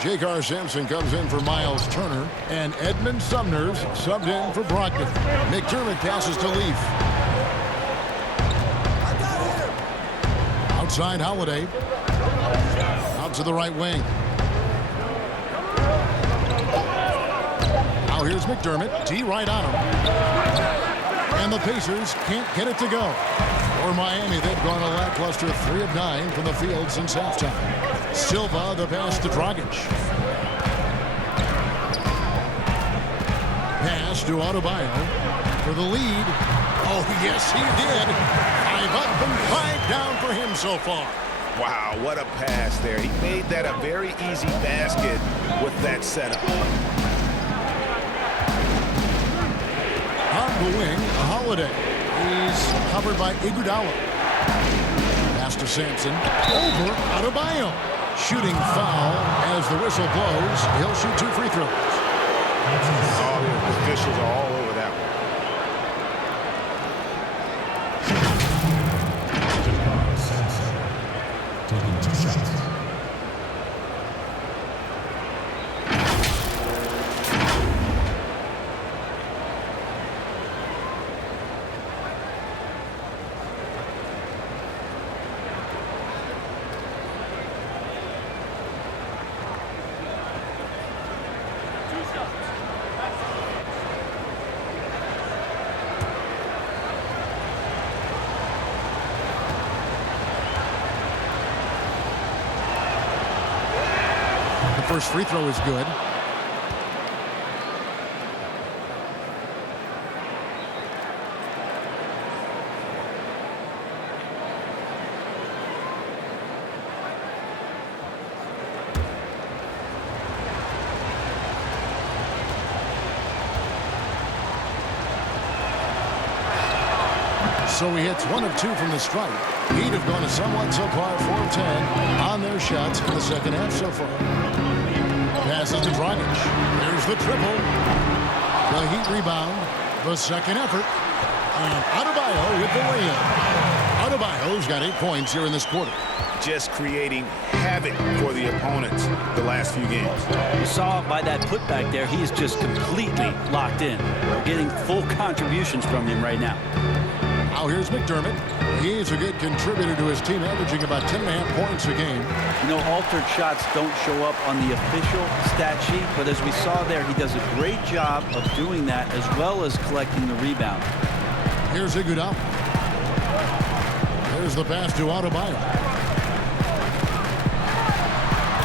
J.K. Sampson comes in for Miles Turner. And Edmund Sumner's subbed in for Brogdon. McDermott passes to Leaf. Outside Holiday. Out to the right wing. Now here's McDermott. D right on him. And the Pacers can't get it to go. For Miami, they've gone a lackluster 3 of 9 from the field since halftime. Silva, the pass to Dragic. Pass to Adebayo for the lead. Oh, yes, he did. 5 up and 5 down for him so far. Wow, what a pass there. He made that a very easy basket with that setup. On the wing, Holiday. He's covered by Iguodala. Pass to Sampson. Over Adebayo. Shooting foul as the whistle blows. He'll shoot 2 free throws. All the officials are all over that one. First free throw is good. So he hits 1 of 2 from the stripe. Heat have gone a somewhat subpar 4 of 10 on their shots in the second half so far. Passes to Dragic. There's the triple. The Heat rebound. The second effort. And Adebayo with the lay-in. Adebayo's got 8 points here in this quarter. Just creating havoc for the opponents the last few games. You saw by that putback there, he's just completely locked in. We're getting full contributions from him right now. Now here's McDermott. He's a good contributor to his team, averaging about 10.5 points a game. You know, altered shots don't show up on the official stat sheet, but as we saw there, he does a great job of doing that as well as collecting the rebound. Here's Iguodala. There's the pass to Adebayo.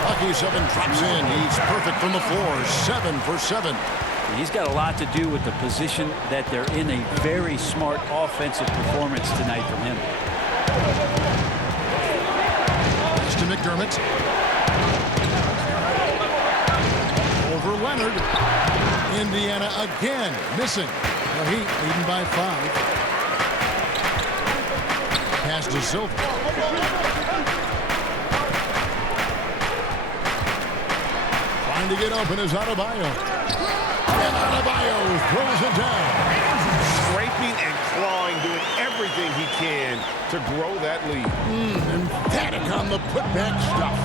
Lucky 7 drops in. He's perfect from the floor. 7 for 7. He's got a lot to do with the position that they're in. A very smart offensive performance tonight from him. Pass to McDermott. Over Leonard. Indiana again missing. The Heat leading by 5. Pass to Silva. Trying to get open is Adebayo. And Adebayo throws it down. Scraping and clawing, doing everything he can to grow that lead. Emphatic on the putback stuff.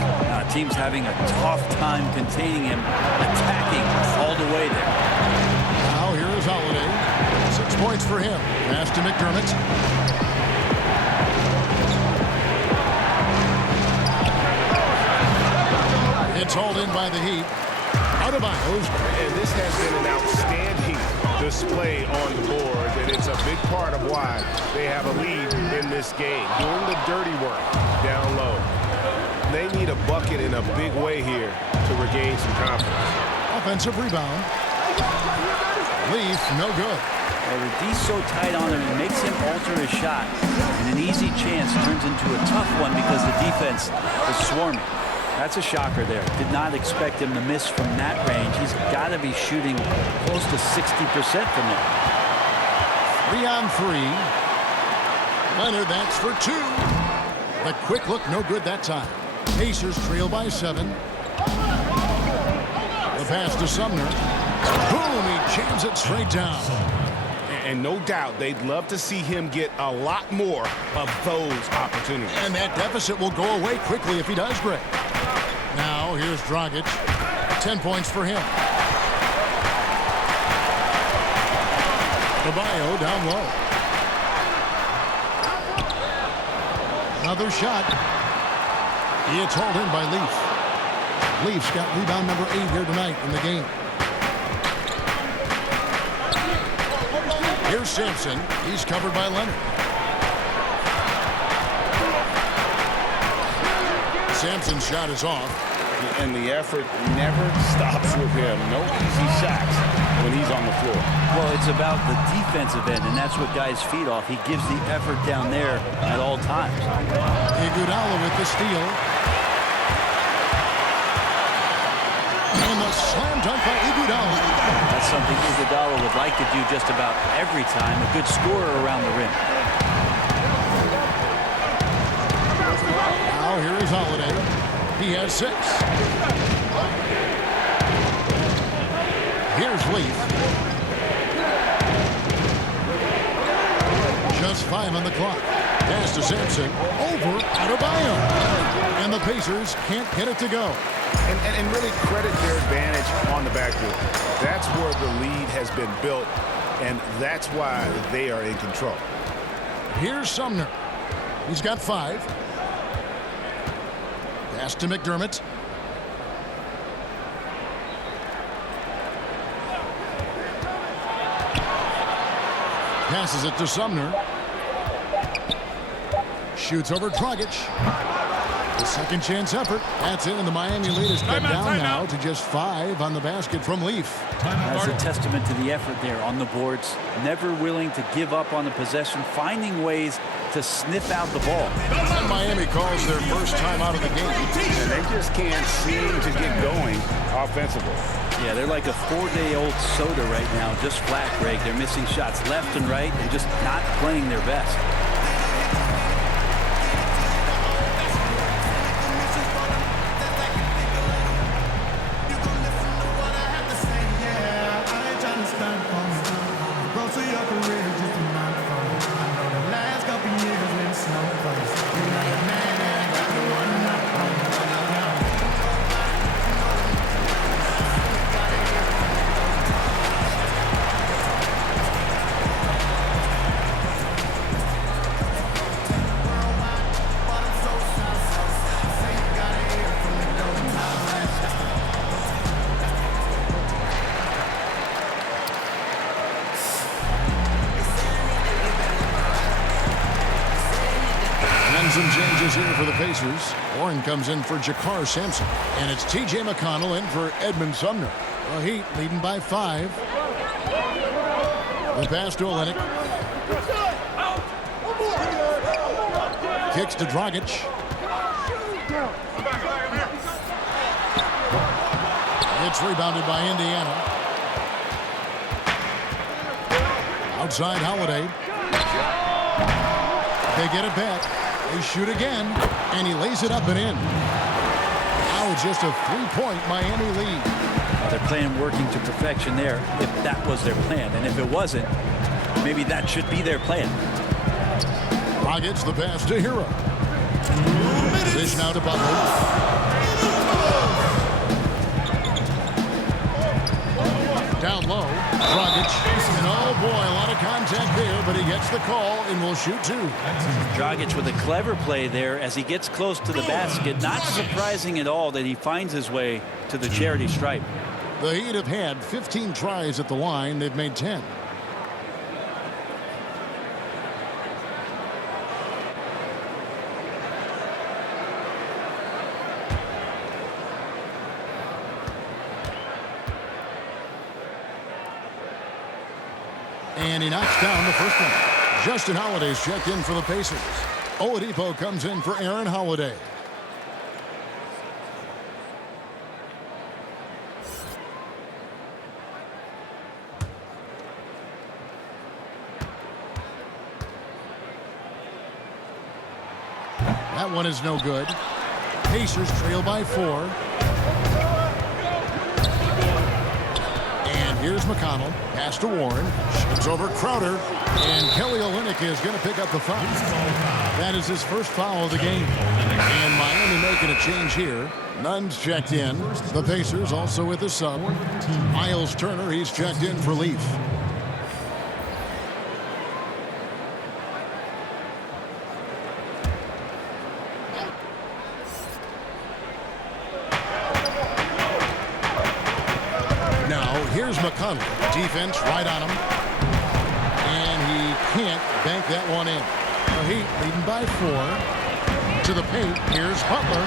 Team's having a tough time containing him, attacking all the way there. Now here is Holiday. 6 points for him. Pass to McDermott. It's hauled in by the Heat. Adebayo's. And this has been an outstanding display on the board, and it's a big part of why they have a lead in this game. Doing the dirty work down low. They need a bucket in a big way here to regain some confidence. Offensive rebound. Leaf, no good. The D's so tight on him, it makes him alter his shot. And an easy chance turns into a tough one because the defense is swarming. That's a shocker there. Did not expect him to miss from that range. He's got to be shooting close to 60% from there. 3 on 3. Leonard, that's for 2. The quick look, no good that time. Pacers trail by 7. The pass to Sumner. Boom, he jams it straight down. And no doubt they'd love to see him get a lot more of those opportunities. And that deficit will go away quickly if he does, Greg. Now here's Dragic. 10 points for him. Adebayo down low. Another shot. It's hauled in by Leaf. Leaf's got rebound number 8 here tonight in the game. Here's Sampson. He's covered by Leonard. Sampson's shot is off. And the effort never stops with him. No easy shots when he's on the floor. Well, it's about the defensive end, and that's what guys feed off. He gives the effort down there at all times. Iguodala with the steal. And the slam dunk by Iguodala. That's something Iguodala would like to do just about every time. A good scorer around the rim. Now here is Holiday. He has 6. Here's Leaf. Just 5 on the clock. Pass to Sampson. Over Adebayo. And the Pacers can't get it to go. And really credit their advantage on the backboard. That's where the lead has been built, and that's why they are in control. Here's Sumner. He's got 5. Pass to McDermott. Passes it to Sumner. Shoots over Dragic. A second chance effort. That's it, and the Miami lead is cut down now to just 5 on the basket from Leaf. That's a testament to the effort there on the boards. Never willing to give up on the possession, finding ways to sniff out the ball. And Miami calls their first time out of the game. And they just can't seem to get going offensively. Yeah, they're like a 4-day-old soda right now, just flat, Greg. They're missing shots left and right and just not playing their best. Some changes here for the Pacers. Warren comes in for Jakar Sampson. And it's T.J. McConnell in for Edmund Sumner. The Heat leading by 5. The pass to Olynyk. Kicks to Dragic. It's rebounded by Indiana. Outside Holiday. They get it back. They shoot again, and he lays it up and in. Now it's just a 3-point Miami lead. Well, they're playing working to perfection there, if that was their plan. And if it wasn't, maybe that should be their plan. Gets the pass to Hero. Dish now to Butler. Down low, Dragic, and oh boy, a lot of contact there, but he gets the call and will shoot 2. Dragic with a clever play there as he gets close to the basket. Not surprising at all that he finds his way to the charity stripe. The Heat have had 15 tries at the line. They've made 10. And he knocks down the first one. Justin Holiday's checked in for the Pacers. Oladipo comes in for Aaron Holiday. That one is no good. Pacers trail by 4. Here's McConnell. Pass to Warren. Shoots over Crowder. And Kelly Olynyk is going to pick up the foul. That is his first foul of the game. And Miami making a change here. Nunn's checked in. The Pacers also with a sub. Miles Turner, he's checked in for Leaf. Here's McConnell. Defense right on him. And he can't bank that one in. The Heat leading by 4. To the paint. Here's Butler.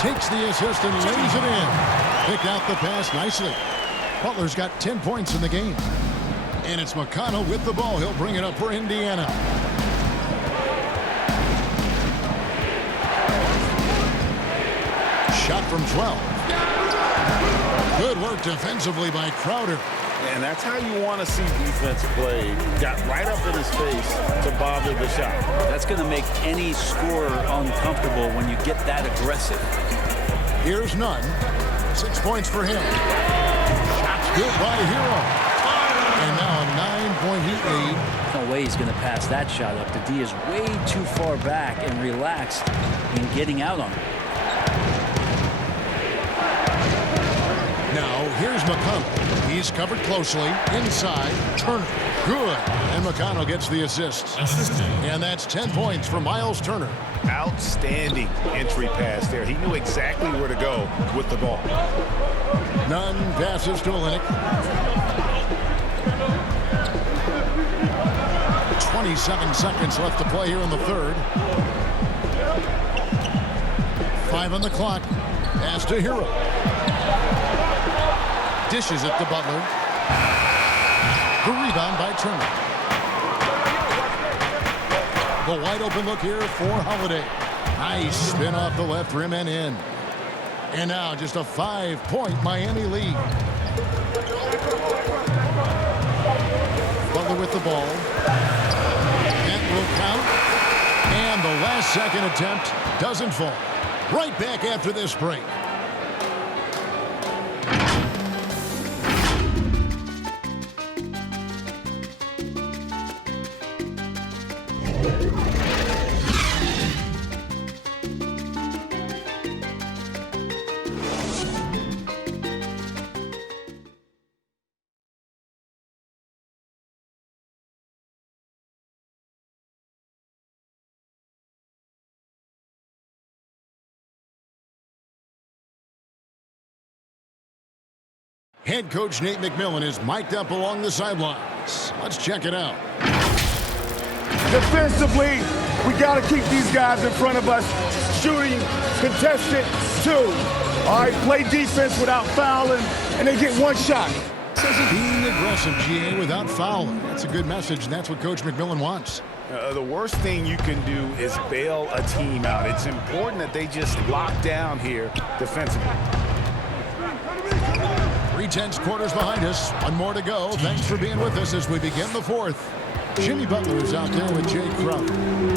Takes the assist and lays it in. Picked out the pass nicely. Butler's got 10 points in the game. And it's McConnell with the ball. He'll bring it up for Indiana. Shot from 12. Good work defensively by Crowder. And that's how you want to see defense play. Got right up in his face to bother the shot. That's going to make any scorer uncomfortable when you get that aggressive. Here's Nunn. 6 points for him. Shots good by Hero. And now a 9-point Heat lead. No way he's going to pass that shot up. The D is way too far back and relaxed in getting out on it. Now, here's McConnell. He's covered closely. Inside, Turner. Good. And McConnell gets the assist. And that's 10 points for Miles Turner. Outstanding entry pass there. He knew exactly where to go with the ball. Nunn passes to Olynyk. 27 seconds left to play here in the third. 5 on the clock. Pass to Hero. Dishes it to Butler. The rebound by Turner. The wide open look here for Holiday. Nice spin off the left rim and in. And now just a 5-point Miami lead. Butler with the ball. That will count. And the last second attempt doesn't fall. Right back after this break. Head coach Nate McMillan is mic'd up along the sidelines. Let's check it out. Defensively, we got to keep these guys in front of us. Shooting, contested, 2. All right, play defense without fouling, and they get 1 shot. Being aggressive, GA, without fouling. That's a good message, and that's what Coach McMillan wants. The worst thing you can do is bail a team out. It's important that they just lock down here defensively. 3/10 quarters behind us. 1 more to go. Thanks for being with us as we begin the 4th. Jimmy Butler is out there with Jay Crowder.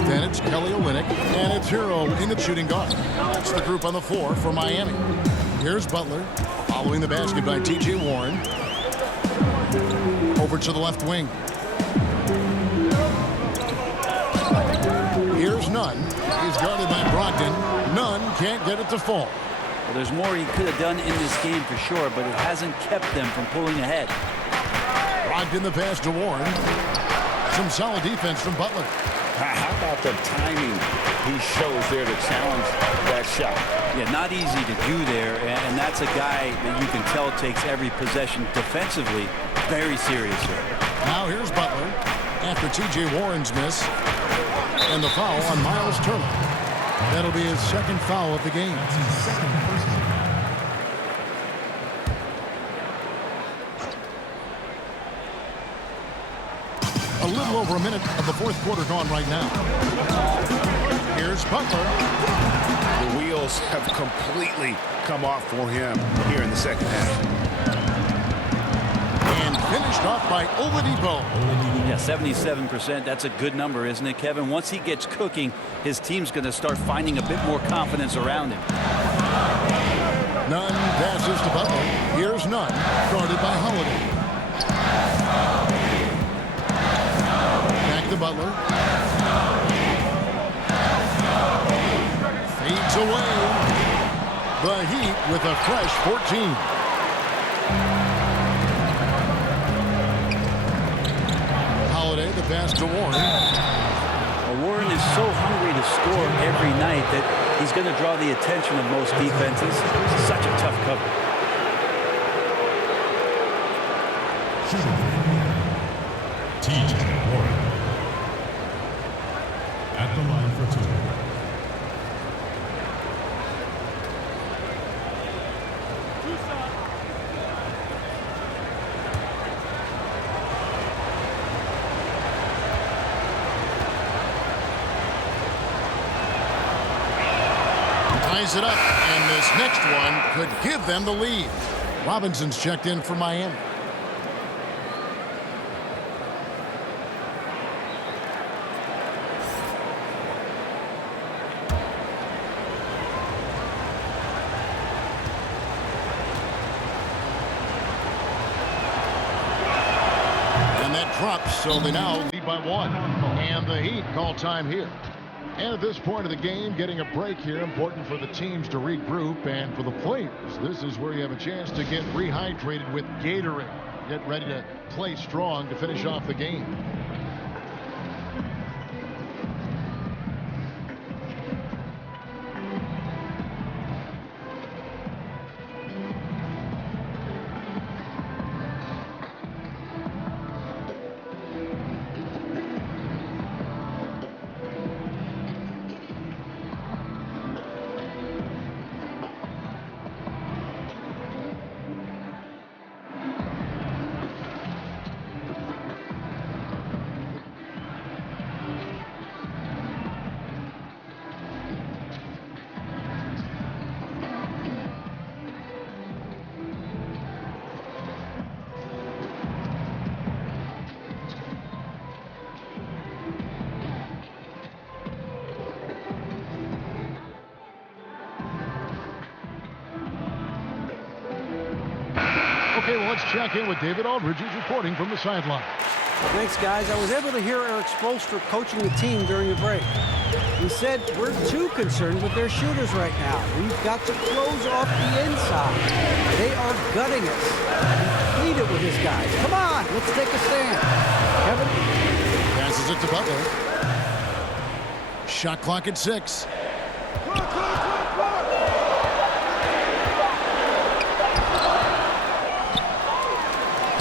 Then it's Kelly Olynyk, and it's Hero in the shooting guard. That's the group on the floor for Miami. Here's Butler, following the basket by T.J. Warren. Over to the left wing. Here's Nunn. He's guarded by Brogdon. Nunn can't get it to fall. Well, there's more he could have done in this game for sure, but it hasn't kept them from pulling ahead. Brogdon the pass to Warren. Some solid defense from Butler. How about the timing he shows there to challenge that shot? Yeah, not easy to do there, and that's a guy that you can tell takes every possession defensively very seriously. Now here's Butler after T.J. Warren's miss. And the foul on Miles Turner. That'll be his 2nd foul of the game. A little over a minute of the 4th quarter gone right now. Here's Butler. The wheels have completely come off for him here in the 2nd half. And finished off by Oladipo. Yeah, 77%. That's a good number, isn't it, Kevin? Once he gets cooking, his team's going to start finding a bit more confidence around him. Nunn passes to Butler. Here's Nunn, guarded by Holiday. Back to Butler. Fades away. The Heat with a fresh 14. Holiday, the pass to Warren. Well, Warren is so hungry to score every night that he's going to draw the attention of most defenses. Such a tough cover. T.J. Warren at the line for 2. Ties it up, and this next one could give them the lead. Robinson's checked in for Miami. And that drops, so they now lead by 1. And the Heat call time here. And at this point of the game, getting a break here, important for the teams to regroup, and for the players, this is where you have a chance to get rehydrated with Gatorade. Get ready to play strong to finish off the game. Okay, well, let's check in with David Aldridge. He's reporting from the sideline. Thanks, guys. I was able to hear Eric Spoelstra coaching the team during the break. He said, we're too concerned with their shooters right now. We've got to close off the inside. They are gutting us. We need it with his guys. Come on, let's take a stand. Kevin? Passes it to Butler. Shot clock at 6.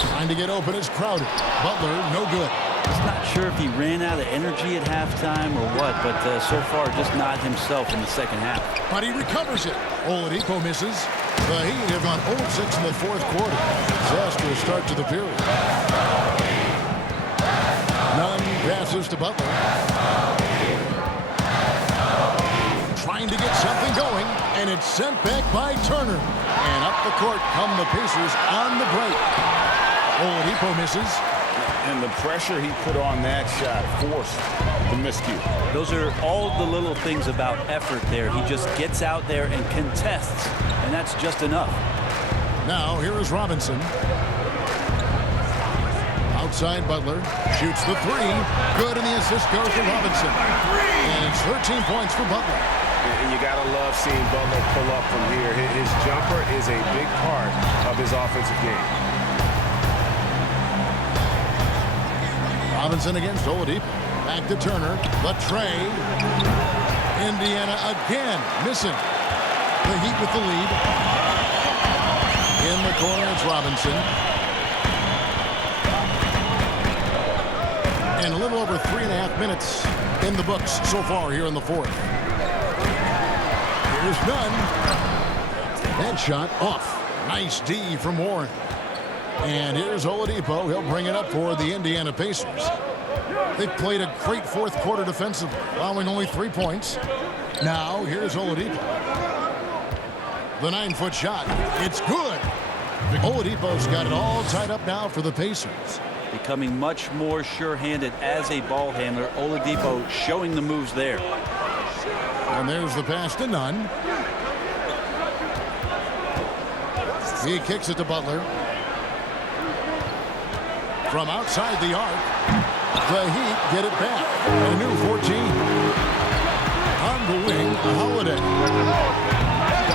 Trying to get open is crowded. Butler, no good. Just not sure if he ran out of energy at halftime or what, but so far just not himself in the second half. But he recovers it. Oladipo misses. The Heat have gone 0-6 in the fourth quarter. Disastrous start to the period. Nunn passes to Butler. Trying to get something going, and it's sent back by Turner. And up the court come the Pacers on the break. Oladipo misses. And the pressure he put on that shot forced the miscue. Those are all the little things about effort there. He just gets out there and contests, and that's just enough. Now, here is Robinson. Outside Butler. Shoots the 3. Good, and the assist goes to Robinson. And it's 13 points for Butler. And you got to love seeing Butler pull up from here. His jumper is a big part of his offensive game. Robinson against Oladipo. Back to Turner. The tray. Indiana again missing. The Heat with the lead. In the corner, it's Robinson. And a little over 3.5 minutes in the books so far here in the fourth. Here's Nunn. That shot off. Nice D from Warren. And here's Oladipo. He'll bring it up for the Indiana Pacers. They've played a great fourth quarter defensively, allowing only 3 points. Now, here's Oladipo. The 9-foot shot. It's good. Oladipo's got it all tied up now for the Pacers. Becoming much more sure-handed as a ball handler. Oladipo showing the moves there. And there's the pass to Nunn. He kicks it to Butler. From outside the arc, the Heat get it back. A new 14. On the wing, Holiday.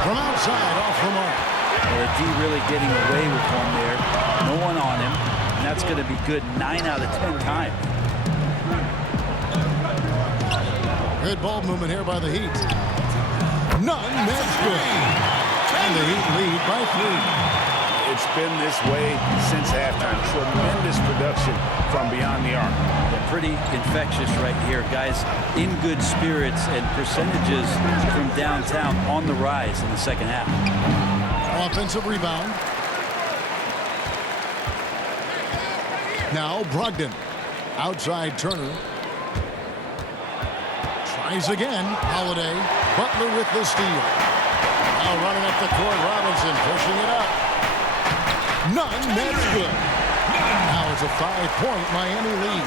From outside, off the mark. Well, the D really getting away with one there. No one on him. And that's going to be good 9 out of 10 times. Good ball movement here by the Heat. None, that's good. And the Heat lead by 3. It's been this way since halftime. Tremendous production from beyond the arc. Yeah, pretty infectious right here. Guys in good spirits and percentages from downtown on the rise in the second half. Offensive rebound. Now Brogdon. Outside Turner. Tries again. Holiday. Butler with the steal. Now running up the court. Robinson pushing it up. None, that's good. Now it's a 5-point Miami lead.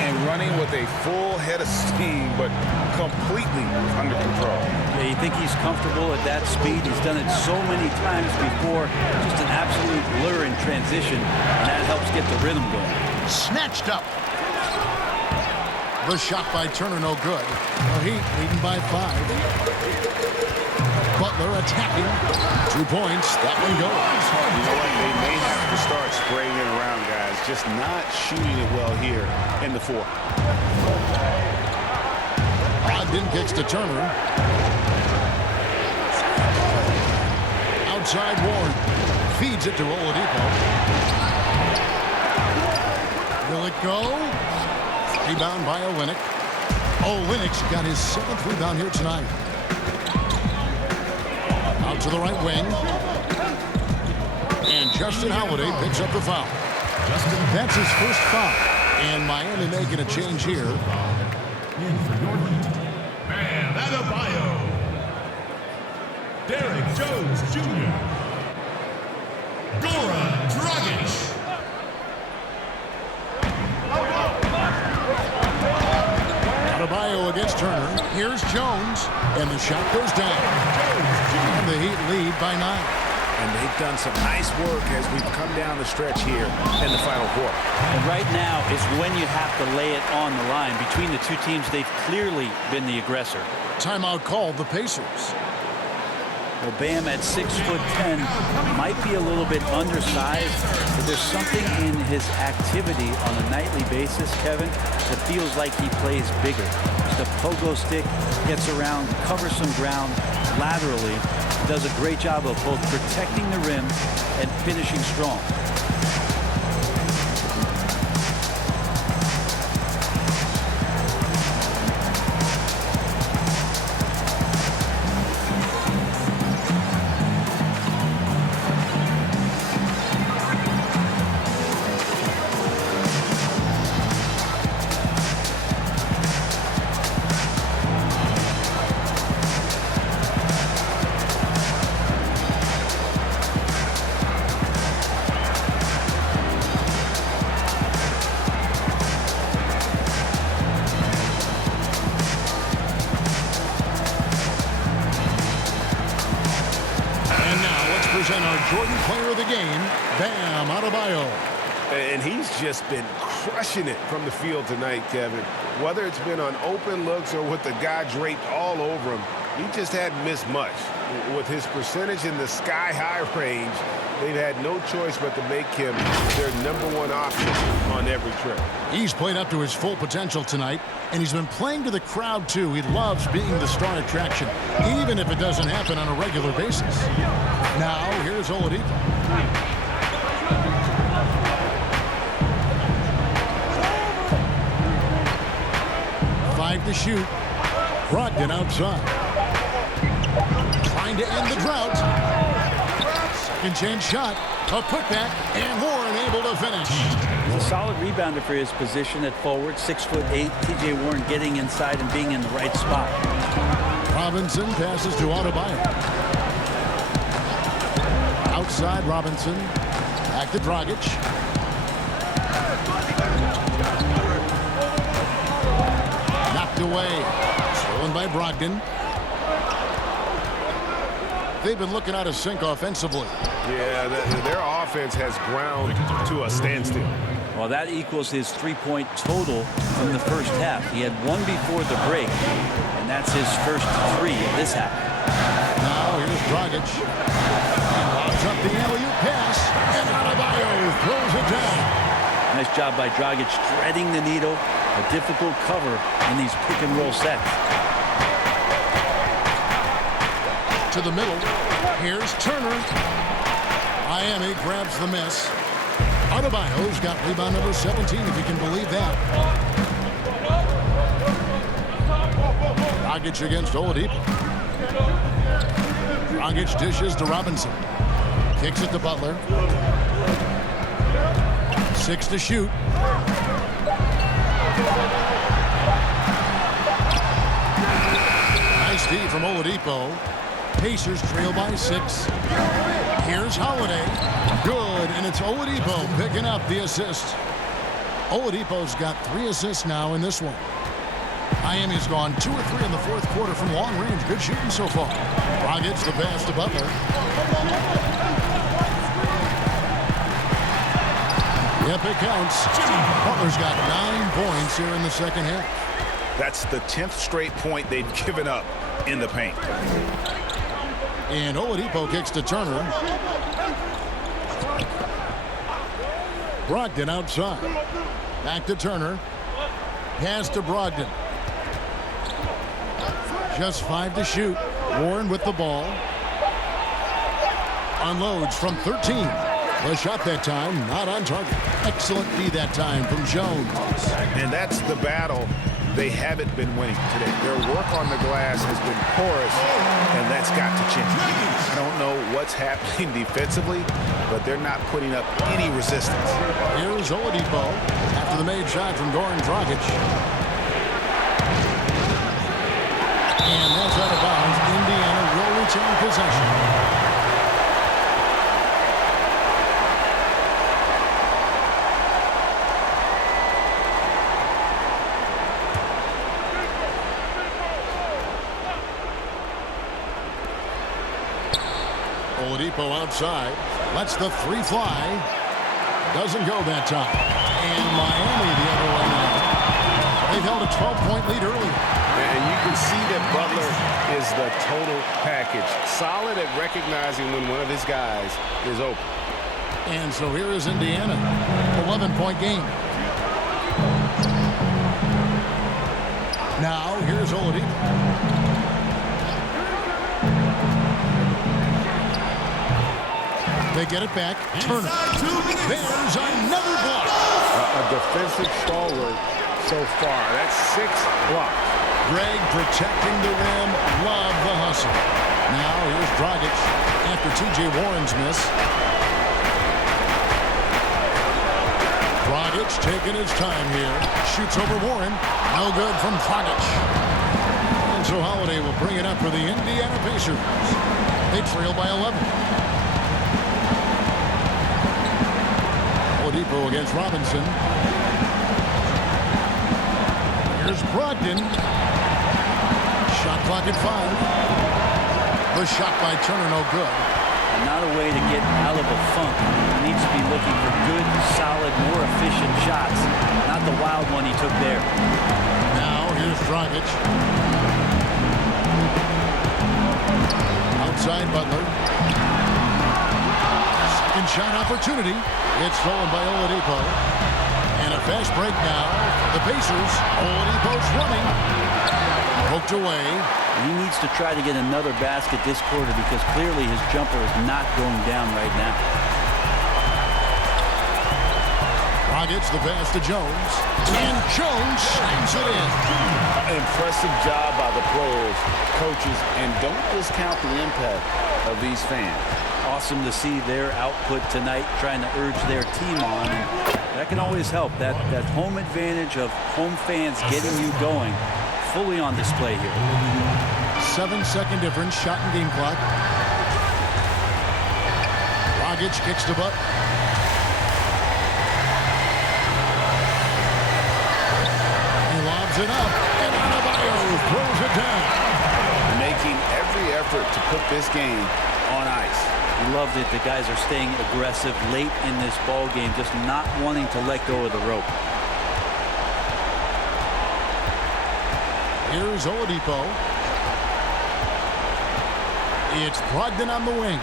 And running with a full head of steam, but completely under control. Yeah, you think he's comfortable at that speed. He's done it so many times before. Just an absolute blur in transition, and that helps get the rhythm going. Snatched up. The shot by Turner, no good. The Heat leading by 5. Butler attacking. 2 points. That one goes. You know what? They may have to start spraying it around, guys. Just not shooting it well here in the fourth. Brogdon kicks to Turner. Outside Warren. Feeds it to Oladipo. Will it go? Rebound by Olynyk. Olynyk's got his 7th rebound here tonight. Out to the right wing. And Justin Holiday picks up the foul. That's his first foul. And Miami making a change here. In for your Heat, Bam Adebayo. Derek Jones Jr. Goran Dragic. Adebayo against Turner. Here's Jones. And the shot goes down. And the Heat lead by 9. And they've done some nice work as we've come down the stretch here in the final quarter. And right now is when you have to lay it on the line. Between the two teams, they've clearly been the aggressor. Timeout called the Pacers. Well, Bam at 6'10" might be a little bit undersized, but there's something in his activity on a nightly basis, Kevin, that feels like he plays bigger. The pogo stick gets around, covers some ground laterally, does a great job of both protecting the rim and finishing strong. And our Jordan player of the game, Bam Adebayo. And he's just been crushing it from the field tonight, Kevin. Whether it's been on open looks or with the guy draped all over him, he just hadn't missed much. With his percentage in the sky-high range, they've had no choice but to make him their #1 option on every trip. He's played up to his full potential tonight, and he's been playing to the crowd, too. He loves being the star attraction, even if it doesn't happen on a regular basis. Now, here's Oladipo. Five to shoot. Brogdon outside. Trying to end the drought. Second chance shot. A putback, and Warren able to finish. He's a solid rebounder for his position at forward. 6'8". T.J. Warren getting inside and being in the right spot. Robinson passes to Adebayo. Outside Robinson. Back to Dragic. Knocked away. Stolen by Brogdon. They've been looking out of sync offensively. Yeah, their offense has ground to a standstill. Well, that equals his three-point total from the first half. He had one before the break, and that's his first three of this half. Now here's Dragic. Lobs up the alley-oop pass, and Adebayo throws it down. Nice job by Dragic threading the needle. A difficult cover in these pick-and-roll sets. To the middle. Here's Turner. Miami grabs the miss. Adebayo's got rebound number 17, if you can believe that. Dragic against Oladipo. Dragic dishes to Robinson. Kicks it to Butler. 6 to shoot. Nice D from Oladipo. Pacers trail by 6. Here's Holiday. Good, and it's Oladipo picking up the assist. Oladipo's got 3 assists now in this one. Miami's gone 2 or 3 in the fourth quarter from long range. Good shooting so far. Dragic the pass to Butler. Yep, it counts. Butler's got 9 points here in the second half. That's the 10th straight point they've given up in the paint. And Oladipo kicks to Turner. Brogdon outside. Back to Turner. Pass to Brogdon. Just 5 to shoot. Warren with the ball. Unloads from 13. The shot that time, not on target. Excellent D that time from Jones. And that's the battle they haven't been winning today. Their work on the glass has been porous, and that's got to change. I don't know what's happening defensively, but they're not putting up any resistance. Here's Oladipo after the made shot from Goran Dragic. And that's out of bounds. Indiana will retain possession. Oladipo Oladipo outside. Lets the three fly. Doesn't go that time. And Miami the other way now. They've held a 12-point lead earlier. And you can see that Butler is the total package. Solid at recognizing when one of his guys is open. And so here is Indiana. 11-point game. Now here's Oladipo. They get it back. Turner. There's another block. A defensive stalwart so far. That's 6 blocks. Greg protecting the rim. Love the hustle. Now here's Brogdon after T.J. Warren's miss. Brogdon taking his time here. Shoots over Warren. No good from Brogdon. And so Holiday will bring it up for the Indiana Pacers. They trail by 11. Oladipo against Robinson. Here's Brogdon. Shot clock at 5. The shot by Turner no good. Not a way to get out of a funk. He needs to be looking for good, solid, more efficient shots. Not the wild one he took there. Now here's Dragic. Outside Butler. Second shot opportunity. It's stolen by Oladipo. And a fast break now. The Pacers. Oladipo's running. Poked away. He needs to try to get another basket this quarter because clearly his jumper is not going down right now. Rockets the pass to Jones. And Jones slams it in. Impressive job by the players, coaches, and don't discount the impact of these fans. Awesome to see their output tonight, trying to urge their team on. And that can always help. That home advantage of home fans getting you going. Fully on display here. 7-second difference, shot and game clock. Dragic kicks to Butler. He lobs it up, and Adebayo throws it down. Making every effort to put this game on ice. He loves it. The guys are staying aggressive late in this ball game, just not wanting to let go of the rope. Here's Oladipo. It's Brogdon on the wing.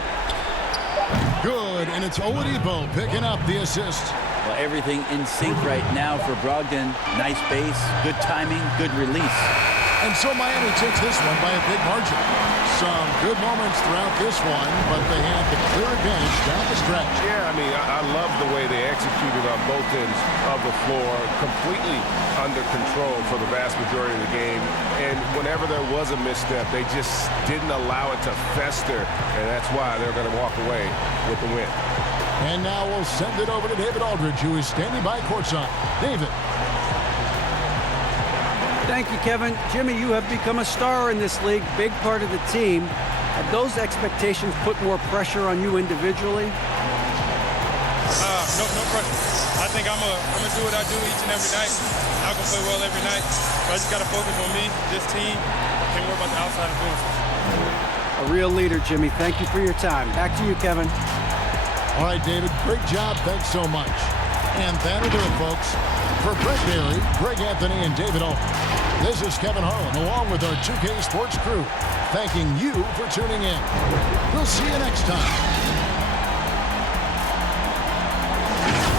Good, and it's Oladipo picking up the assist. Well, everything in sync right now for Brogdon. Nice base, good timing, good release. And so Miami takes this one by a big margin. Some good moments throughout this one, but they had the clear advantage down the stretch. Yeah, I mean, I love the way they executed on both ends of the floor. Completely under control for the vast majority of the game. And whenever there was a misstep, they just didn't allow it to fester. And that's why they're going to walk away with the win. And now we'll send it over to David Aldridge, who is standing by courtside. David. Thank you, Kevin. Jimmy, you have become a star in this league, big part of the team. Have those expectations put more pressure on you individually? No pressure. I think I'm gonna do what I do each and every night. I can play well every night. But I just got to focus on me, this team. Can't worry about the outside influences. A real leader, Jimmy. Thank you for your time. Back to you, Kevin. All right, David. Great job. Thanks so much. And that'll do it, folks. For Brett Barry, Greg Anthony, and David Aldridge, this is Kevin Harlan, along with our 2K Sports crew, thanking you for tuning in. We'll see you next time.